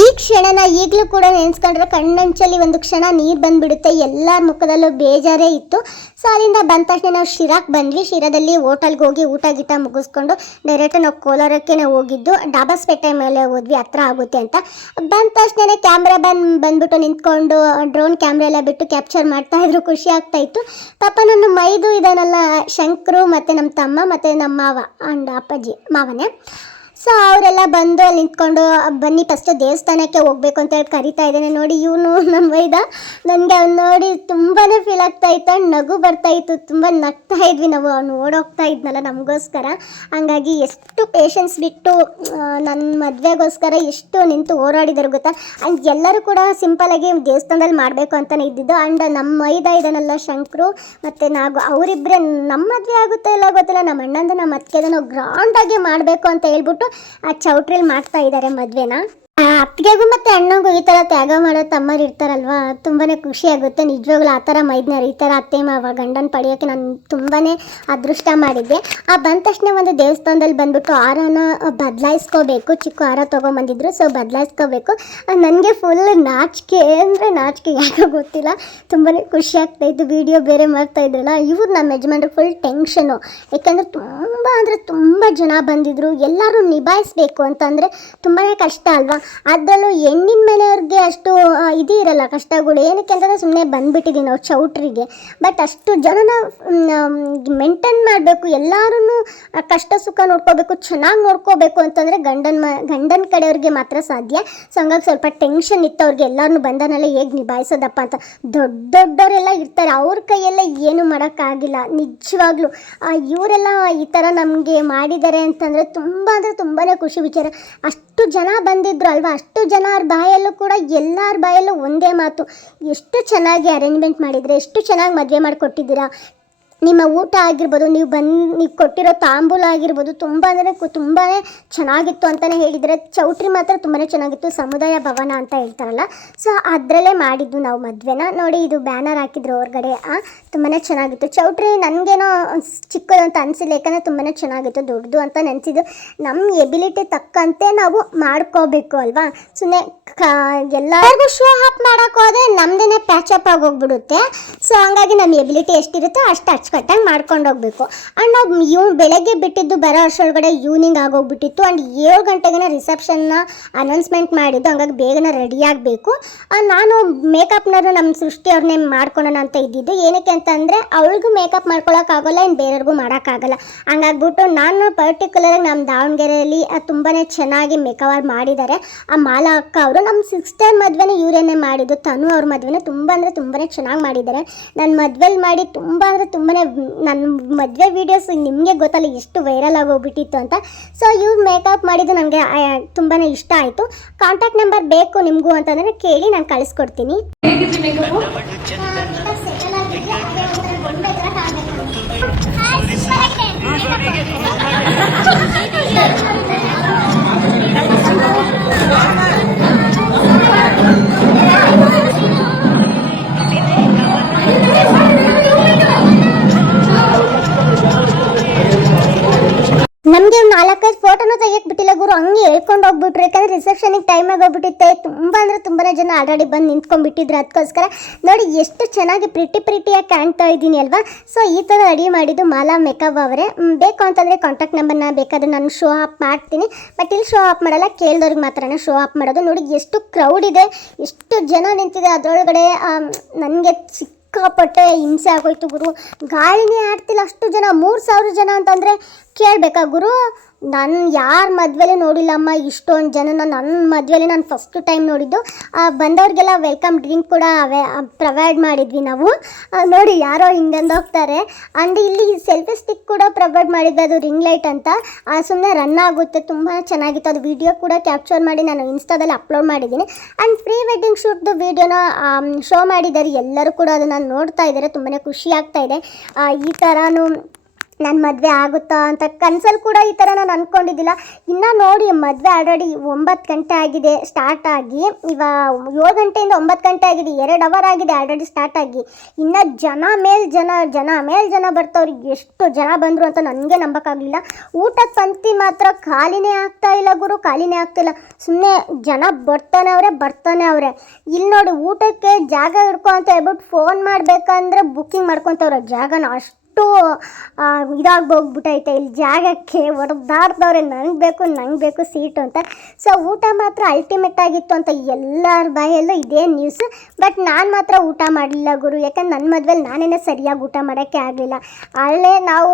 ಈ ಕ್ಷಣನ ಈಗಲೂ ಕೂಡ ನೆನೆಸ್ಕೊಂಡ್ರೆ ಕಣ್ಣಂಚಲ್ಲಿ ಒಂದು ಕ್ಷಣ ನೀರು ಬಂದ್ಬಿಡುತ್ತೆ. ಎಲ್ಲರ ಮುಖದಲ್ಲೂ ಬೇಜಾರೇ ಇತ್ತು. ಸೊ ಅಲ್ಲಿಂದ ಬಂದ ತಕ್ಷಣ ನಾವು ಶಿರಾಕ್ ಬಂದ್ವಿ. ಶಿರಾದಲ್ಲಿ ಹೋಟೆಲ್ಗೆ ಹೋಗಿ ಊಟ ಗೀಟ ಮುಗಿಸ್ಕೊಂಡು ಡೈರೆಕ್ಟ್ ನಾವು ಕೋಲಾರಕ್ಕೆ ನಾವು ಹೋಗಿದ್ದು. ಡಾಬಾಸ್ಪೇಟೆ ಮೇಲೆ ಹೋದ್ವಿ, ಹತ್ರ ಆಗುತ್ತೆ ಅಂತ. ಬಂದ ತಕ್ಷಣ ಕ್ಯಾಮ್ರಾ ಬಂದು, ಬಂದ್ಬಿಟ್ಟು ನಿಂತ್ಕೊಂಡು ಡ್ರೋನ್ ಕ್ಯಾಮ್ರಾ ಎಲ್ಲ ಬಿಟ್ಟು ಕ್ಯಾಪ್ಚರ್ ಮಾಡ್ತಾ ಇದ್ರು. ಖುಷಿ ಆಗ್ತಾ ಇತ್ತು. ಪಾಪ ನನ್ನ ಮೈದು ಇದಾನಲ್ಲ ಶಂಕರು ಮತ್ತು ನಮ್ಮ ತಮ್ಮ ಮತ್ತು ನಮ್ಮ ಮಾವ ಅಂಡ್ ಅಪ್ಪಾಜಿ ಮಾವನೇ. ಸೊ ಅವರೆಲ್ಲ ಬಂದು ಅಲ್ಲಿ ನಿಂತ್ಕೊಂಡು, ಬನ್ನಿ ಫಸ್ಟ್ ದೇವಸ್ಥಾನಕ್ಕೆ ಹೋಗ್ಬೇಕು ಅಂತ ಹೇಳಿ ಕರಿತಾ ಇದ್ದಾನೆ. ನೋಡಿ ಇವನು <laughs> ನನ್ನ ವೈದ ನನಗೆ ಅವ್ನು ನೋಡಿ ತುಂಬಾ ಫೀಲ್ ಆಗ್ತಾ ಇತ್ತು. ನಗು ಬರ್ತಾ ಇತ್ತು. ತುಂಬ ನಗ್ತಾ ಇದ್ವಿ ನಾವು. ಅವ್ನು ಓಡೋಗ್ತಾ ಇದ್ನಲ್ಲ ನಮಗೋಸ್ಕರ. ಹಂಗಾಗಿ ಎಷ್ಟು ಪೇಷನ್ಸ್ ಬಿಟ್ಟು ನನ್ನ ಮದುವೆಗೋಸ್ಕರ ಎಷ್ಟು ನಿಂತು ಓಡಾಡಿದ್ರು ಗೊತ್ತಾ? ಆ್ಯಂಡ್ ಎಲ್ಲರೂ ಕೂಡ ಸಿಂಪಲಾಗಿ ದೇವಸ್ಥಾನದಲ್ಲಿ ಮಾಡಬೇಕು ಅಂತಲೇ ಇದ್ದಿದ್ದು. ಆ್ಯಂಡ್ ನಮ್ಮ ಮೈದ ಇದನ್ನೆಲ್ಲ ಶಂಕರು ಮತ್ತು ನಾಗು ಅವರಿಬ್ಬರೇ ನಮ್ಮ ಮದುವೆ ಆಗುತ್ತೋ ಇಲ್ಲ ಗೊತ್ತಿಲ್ಲ. ನಮ್ಮ ಅಣ್ಣಂದ, ನಮ್ಮ ಅತ್ತಿಗೆದನ್ನು ಗ್ರಾಂಡಾಗಿ ಮಾಡಬೇಕು ಅಂತ ಹೇಳ್ಬಿಟ್ಟು ಆ ಚೌಟ್ರಿಲಿ ಮಾಡ್ತಾ ಇದ್ದಾರೆ ಮದುವೆನ. ಅತ್ತಿಗೆಗೂ ಮತ್ತು ಅಣ್ಣಗೂ ಈ ಥರ ತ್ಯಾಗ ಮಾಡೋ ತಮ್ಮರು ಇರ್ತಾರಲ್ವಾ? ತುಂಬಾ ಖುಷಿ ಆಗುತ್ತೆ. ನಿಜವಾಗ್ಲೂ ಆ ಥರ ಮೈದ್ನರು ಈ ಥರ ಅತ್ತೆ ಮಾವ, ಗಂಡನ ಪಡೆಯೋಕ್ಕೆ ನಾನು ತುಂಬಾ ಅದೃಷ್ಟ ಮಾಡಿದ್ದೆ. ಆ, ಬಂದ ತಕ್ಷಣ ಒಂದು ದೇವಸ್ಥಾನದಲ್ಲಿ ಬಂದ್ಬಿಟ್ಟು ಆರನ ಬದಲಾಯಿಸ್ಕೋಬೇಕು. ಚಿಕ್ಕ ಹಾರ ತೊಗೊಂಬಂದಿದ್ರು ಸೊ ಬದಲಾಯಿಸ್ಕೋಬೇಕು. ನನಗೆ ಫುಲ್ ನಾಚಿಕೆ ಅಂದರೆ ನಾಚಿಕೆ, ಯಾಕೋ ಗೊತ್ತಿಲ್ಲ. ತುಂಬಾ ಖುಷಿ ಆಗ್ತಾ ಇತ್ತು. ವಿಡಿಯೋ ಬೇರೆ ಮಾಡ್ತಾ ಇದ್ರಲ್ಲ, ಇವ್ರು ನಮ್ಮ ಯಜಮಾನ್ರು ಫುಲ್ ಟೆನ್ಷನು ಯಾಕಂದರೆ ತುಂಬ ಅಂದರೆ ತುಂಬ ಜನ ಬಂದಿದ್ರು. ಎಲ್ಲರೂ ನಿಭಾಯಿಸ್ಬೇಕು ಅಂತಂದರೆ ತುಂಬಾ ಕಷ್ಟ ಅಲ್ವಾ? ಅದರಲ್ಲೂ ಹೆಣ್ಣಿನ ಮನೆಯವ್ರಿಗೆ ಅಷ್ಟು ಇದು ಇರಲ್ಲ ಕಷ್ಟಗಳು. ಏನಕ್ಕೆ ಅಂತಂದರೆ ಸುಮ್ಮನೆ ಬಂದ್ಬಿಟ್ಟಿದ್ದೀವಿ ನಾವು ಚೌಟ್ರಿಗೆ. ಬಟ್ ಅಷ್ಟು ಜನನ ಮೇಂಟೈನ್ ಮಾಡಬೇಕು. ಎಲ್ಲರೂ ಕಷ್ಟ ಸುಖ ನೋಡ್ಕೋಬೇಕು, ಚೆನ್ನಾಗಿ ನೋಡ್ಕೋಬೇಕು ಅಂತಂದರೆ ಗಂಡನ ಮ, ಗಂಡನ ಕಡೆಯವ್ರಿಗೆ ಮಾತ್ರ ಸಾಧ್ಯ. ಸೊ ಹಂಗಾಗಿ ಸ್ವಲ್ಪ ಟೆನ್ಷನ್ ಇತ್ತು ಅವ್ರಿಗೆ ಎಲ್ಲರನ್ನೂ ಬಂಧನೆಲ್ಲ ಹೇಗೆ ನಿಭಾಯಿಸೋದಪ್ಪ ಅಂತ. ದೊಡ್ಡ ದೊಡ್ಡವರೆಲ್ಲ ಇರ್ತಾರೆ. ಅವ್ರ ಕೈಯೆಲ್ಲ ಏನು ಮಾಡೋಕ್ಕಾಗಿಲ್ಲ. ನಿಜವಾಗ್ಲೂ. ಇವರೆಲ್ಲ ಈ ಥರ ನಮಗೆ ಮಾಡಿದ್ದಾರೆ ಅಂತಂದರೆ ತುಂಬ ಅಂದರೆ ತುಂಬಾ ಖುಷಿ ವಿಚಾರ. ಅಷ್ಟು ಜನ ಬಂದಿದ್ರು ಅಲ್ವಾ? ಅಷ್ಟು ಜನ ಅವ್ರ ಬಾಯಲ್ಲೂ ಕೂಡ ಎಲ್ಲರ ಬಾಯಲ್ಲೂ ಒಂದೇ ಮಾತು. ಎಷ್ಟು ಚೆನ್ನಾಗಿ ಅರೇಂಜ್ಮೆಂಟ್ ಮಾಡಿದರೆ, ಎಷ್ಟು ಚೆನ್ನಾಗಿ ಮದುವೆ ಮಾಡಿಕೊಟ್ಟಿದ್ದೀರಾ? ನಿಮ್ಮ ಊಟ ಆಗಿರ್ಬೋದು, ನೀವು ಬಂದು ನೀವು ಕೊಟ್ಟಿರೋ ತಾಂಬೂಲ ಆಗಿರ್ಬೋದು ತುಂಬ ಅಂದರೆ ತುಂಬಾ ಚೆನ್ನಾಗಿತ್ತು ಅಂತಲೇ ಹೇಳಿದರೆ, ಚೌಟ್ರಿ ಮಾತ್ರ ತುಂಬಾ ಚೆನ್ನಾಗಿತ್ತು, ಸಮುದಾಯ ಭವನ ಅಂತ ಹೇಳ್ತಾರಲ್ಲ. ಸೊ, ಅದರಲ್ಲೇ ಮಾಡಿದ್ದು ನಾವು ಮದುವೆನ. ನೋಡಿ, ಇದು ಬ್ಯಾನರ್ ಹಾಕಿದ್ರು ಹೊರಗಡೆ. ತುಂಬಾ ಚೆನ್ನಾಗಿತ್ತು. ಚೌಟ್ರಿ ನನಗೇನೋ ಚಿಕ್ಕದು ಅಂತ ಅನಿಸಿಲ್ಲ, ಯಾಕಂದರೆ ತುಂಬಾ ಚೆನ್ನಾಗಿತ್ತು, ದೊಡ್ಡದು ಅಂತ ನೆನೆಸಿದ್ದು. ನಮ್ಮ ಎಬಿಲಿಟಿ ತಕ್ಕಂತೆ ನಾವು ಮಾಡ್ಕೋಬೇಕು, ಅಲ್ವಾ? ಸುಮ್ಮನೆ ಎಲ್ಲರಿಗೂ ಶೋ ಅಪ್ ಮಾಡೋಕ್ಕೋದ್ರೆ ನಮ್ಮದೇ ಪ್ಯಾಚಪ್ ಆಗಿ ಹೋಗ್ಬಿಡುತ್ತೆ. ಸೊ, ಹಂಗಾಗಿ ನಮ್ಮ ಎಬಿಲಿಟಿ ಎಷ್ಟಿರುತ್ತೋ ಅಷ್ಟು ಅಚ್ಚುಕಟ್ಟಾಗಿ ಮಾಡ್ಕೊಂಡು ಹೋಗ್ಬೇಕು. ಆ್ಯಂಡ್ ನಾವು ಇವ್ ಬೆಳಗ್ಗೆ ಬಿಟ್ಟಿದ್ದು ಬರೋ ಅಷ್ಟರೊಳಗಡೆ ಈವ್ನಿಂಗ್ ಆಗೋಗ್ಬಿಟ್ಟಿತ್ತು. ಆ್ಯಂಡ್ ಏಳು ಗಂಟೆಗೇನ ರಿಸೆಪ್ಷನ್ನ ಅನೌನ್ಸ್ಮೆಂಟ್ ಮಾಡಿದ್ದು ಹಂಗಾಗಿ ಬೇಗನೆ ರೆಡಿ ಆಗಬೇಕು. ನಾನು ಮೇಕಪ್ನವರು ನಮ್ಮ ಸೃಷ್ಟಿ ಅವ್ರನ್ನೇ ಮಾಡ್ಕೊಳ್ಳೋಣ ಅಂತ ಇದ್ದಿದ್ದು. ಏನಕ್ಕೆ ಅಂತಂದರೆ ಅವಳಿಗೂ ಮೇಕಪ್ ಮಾಡ್ಕೊಳಕ್ಕಾಗಲ್ಲ ಇನ್ನು ಬೇರೆಯವ್ರಿಗೂ ಮಾಡೋಕ್ಕಾಗಲ್ಲ ಹಂಗಾಗ್ಬಿಟ್ಟು ನಾನು ಪರ್ಟಿಕ್ಯುಲರಾಗಿ ನಮ್ಮ ದಾವಣಗೆರೆಯಲ್ಲಿ ತುಂಬಾ ಚೆನ್ನಾಗಿ ಮೇಕವರ್ ಮಾಡಿದ್ದಾರೆ ಆ, ಮಾಲ ಅಕ್ಕ ಅವರು ನಮ್ಮ ಸಿಸ್ಟರ್ ಮದುವೆನೇ ಇವರೇನೇ ಮಾಡಿದ್ದು. ತನು ಅವ್ರ ಮದುವೆನೇ ತುಂಬ ಅಂದರೆ ತುಂಬಾ ಚೆನ್ನಾಗಿ ಮಾಡಿದ್ದಾರೆ ನನ್ನ ಮದುವೆಲಿ ಮಾಡಿ ತುಂಬ ಅಂದರೆ ತುಂಬಾ ನನ್ನ ಮದುವೆ ವೀಡಿಯೋಸ್ ನಿಮಗೆ ಗೊತ್ತಲ್ಲ ಎಷ್ಟು ವೈರಲ್ ಆಗೋಗ್ಬಿಟ್ಟಿತ್ತು ಅಂತ. ಸೊ ಇವ್ರು ಮೇಕಪ್ ಮಾಡಿದ್ದು ನನಗೆ ತುಂಬಾ ಇಷ್ಟ ಆಯಿತು. ಕಾಂಟ್ಯಾಕ್ಟ್ ನಂಬರ್ ಬೇಕು ನಿಮಗೂ ಅಂತಂದರೆ ಕೇಳಿ ನಾನು ಕಳಿಸ್ಕೊಡ್ತೀನಿ. <laughs> ನಮಗೆ ನಾಲ್ಕೈದು ಫೋಟೋನು ತೆಗಿಯಕ್ಕೆ ಬಿಟ್ಟಿಲ್ಲ ಗುರು. ಹಂಗೆ ಹೇಳ್ಕೊಂಡು ಹೋಗ್ಬಿಟ್ರು. ಯಾಕಂದ್ರೆ ರಿಸೆಪ್ಷನಿಗೆ ಟೈಮ್ ಆಗೋಗ್ಬಿಟ್ಟಿತ್ತೆ. ತುಂಬ ಅಂದರೆ ತುಂಬಾ ಜನ ಆಲ್ರೆಡಿ ಬಂದು ನಿಂತ್ಕೊಂಡ್ಬಿಟ್ಟಿದ್ರು ಅದಕ್ಕೋಸ್ಕರ ನೋಡಿ, ಎಷ್ಟು ಚೆನ್ನಾಗಿ ಪ್ರಿಟಿ ಪ್ರಿಟಿಯಾಗಿ ಕಾಣ್ತಾ ಇದ್ದೀನಿ ಅಲ್ವಾ? ಸೊ ಈ ಥರ ಅಡಿ ಮಾಡಿದ್ದು ಮಾಲಾ ಮೇಕಪ್ ಅವರೇ. ಬೇಕು ಅಂತಂದರೆ ಕಾಂಟ್ಯಾಕ್ಟ್ ನಂಬರ್ನ ಬೇಕಾದ್ರೆ ನಾನು ಶೋ ಆಫ್ ಮಾಡ್ತೀನಿ. ಬಟ್ ಇಲ್ಲಿ ಶೋ ಆಫ್ ಮಾಡಲ್ಲ, ಕೇಳ್ದವ್ರಿಗೆ ಮಾತ್ರನೇ ಶೋ ಆಫ್ ಮಾಡೋದು. ನೋಡಿ, ಎಷ್ಟು ಕ್ರೌಡ್ ಇದೆ. ಎಷ್ಟು ಜನ ನಿಂತಿದೆ ಅದರೊಳಗಡೆ. ನನಗೆ ಸಿಕ್ಕಾಪಟ್ಟೆ ಹಿಂಸೆ ಆಗೋಯ್ತು ಗುರು. ಗಾಳಿನೇ ಆಡ್ತಿಲ್ಲ ಅಷ್ಟು ಜನ ಮೂರು ಸಾವಿರ ಜನ ಅಂತಂದರೆ ಕೇಳಬೇಕಾ ಗುರು? ನಾನು ಯಾರ ಮದುವೆಲೇ ನೋಡಿಲ್ಲಮ್ಮ, ಇಷ್ಟೊಂದು ಜನನ ನನ್ನ ಮದುವೆಲಿ ನಾನು ಫಸ್ಟ್ ಟೈಮ್ ನೋಡಿದ್ದು. ಬಂದವ್ರಿಗೆಲ್ಲ ವೆಲ್ಕಮ್ ಡ್ರಿಂಕ್ ಕೂಡ ಅವೇ ಪ್ರೊವೈಡ್ ಮಾಡಿದ್ವಿ ನಾವು. ನೋಡಿ ಯಾರೋ ಹಿಂಗಂದು ಹೋಗ್ತಾರೆ. ಆ್ಯಂಡ್ ಇಲ್ಲಿ ಸೆಲ್ಫಿ ಸ್ಟಿಕ್ ಕೂಡ ಪ್ರೊವೈಡ್ ಮಾಡಿದ್ವಿ, ಅದು ರಿಂಗ್ ಲೈಟ್ ಅಂತ. ಸುಮ್ಮನೆ ರನ್ ಆಗುತ್ತೆ, ತುಂಬ ಚೆನ್ನಾಗಿತ್ತು. ಅದು ವಿಡಿಯೋ ಕೂಡ ಕ್ಯಾಪ್ಚರ್ ಮಾಡಿ ನಾನು ಇನ್ಸ್ಟಾದಲ್ಲಿ ಅಪ್ಲೋಡ್ ಮಾಡಿದ್ದೀನಿ. ಆ್ಯಂಡ್ ಪ್ರೀ ವೆಡ್ಡಿಂಗ್ ಶೂಟ್ದು ವಿಡಿಯೋನ ಶೋ ಮಾಡಿದ್ದಾರೆ. ಎಲ್ಲರೂ ಕೂಡ ಅದನ್ನು ನೋಡ್ತಾ ಇದ್ದಾರೆ ತುಂಬಾ ಖುಷಿ ಆಗ್ತಾ ಇದೆ. ಈ ಥರನೂ ನನ್ನ ಮದುವೆ ಆಗುತ್ತಾ ಅಂತ ಕನ್ಸಲ್ಲಿ ಕೂಡ ಈ ಥರ ನಾನು ಅಂದ್ಕೊಂಡಿದ್ದಿಲ್ಲ ಇನ್ನು ನೋಡಿ, ಮದುವೆ ಆಲ್ರೆಡಿ ಒಂಬತ್ತು ಗಂಟೆ ಆಗಿದೆ ಸ್ಟಾರ್ಟ್ ಆಗಿ. ಇವಾಗ ಏಳು ಗಂಟೆಯಿಂದ ಒಂಬತ್ತು ಗಂಟೆ ಆಗಿದೆ, ಎರಡು ಅವರ್ ಆಗಿದೆ ಆಲ್ರೆಡಿ ಸ್ಟಾರ್ಟ್ ಆಗಿ. ಇನ್ನು ಜನ ಮೇಲೆ ಜನ ಜನ ಮೇಲೆ ಜನ ಬರ್ತವ್ರಿಗೆ ಎಷ್ಟು ಜನ ಬಂದರು ಅಂತ ನನಗೆ ನಂಬೋಕ್ಕಾಗಲಿಲ್ಲ. ಊಟಕ್ಕೆ ಪಂಕ್ತಿ ಮಾತ್ರ ಖಾಲಿನೇ ಆಗ್ತಾ ಇಲ್ಲ ಗುರು, ಖಾಲಿನೇ ಆಗ್ತಿಲ್ಲ ಸುಮ್ಮನೆ ಜನ ಬರ್ತಾನೆ ಅವರೇ ಬರ್ತಾನೆ ಅವರೇ. ಇಲ್ಲಿ ನೋಡಿ, ಊಟಕ್ಕೆ ಜಾಗ ಹಿಡ್ಕೊ ಅಂತ ಹೇಳ್ಬಿಟ್ಟು ಫೋನ್ ಮಾಡಬೇಕಂದ್ರೆ ಬುಕ್ಕಿಂಗ್ ಮಾಡ್ಕೊತವ್ರೆ. ಜಾಗನ ಅಷ್ಟು ಅಷ್ಟು ಇದಾಗೋಗ್ಬಿಟ್ಟೈತೆ ಇಲ್ಲಿ ಜಾಗಕ್ಕೆ ಹೊಡೆದಾಡ್ದವ್ರೆ ನಂಗೆ ಬೇಕು ನಂಗೆ ಬೇಕು ಸೀಟು ಅಂತ. ಸೊ ಊಟ ಮಾತ್ರ ಅಲ್ಟಿಮೇಟ್ ಆಗಿತ್ತು ಅಂತ ಎಲ್ಲರ ಬಾಯಲ್ಲೂ ಇದೇ ನ್ಯೂಸ್ ಬಟ್ ನಾನು ಮಾತ್ರ ಊಟ ಮಾಡಲಿಲ್ಲ ಗುರು. ಯಾಕಂದ್ರೆ ನನ್ನ ಮದುವೆಲಿ ನಾನೇನೆ ಸರಿಯಾಗಿ ಊಟ ಮಾಡೋಕ್ಕೆ ಆಗಲಿಲ್ಲ. ಅಲ್ಲೇ ನಾವು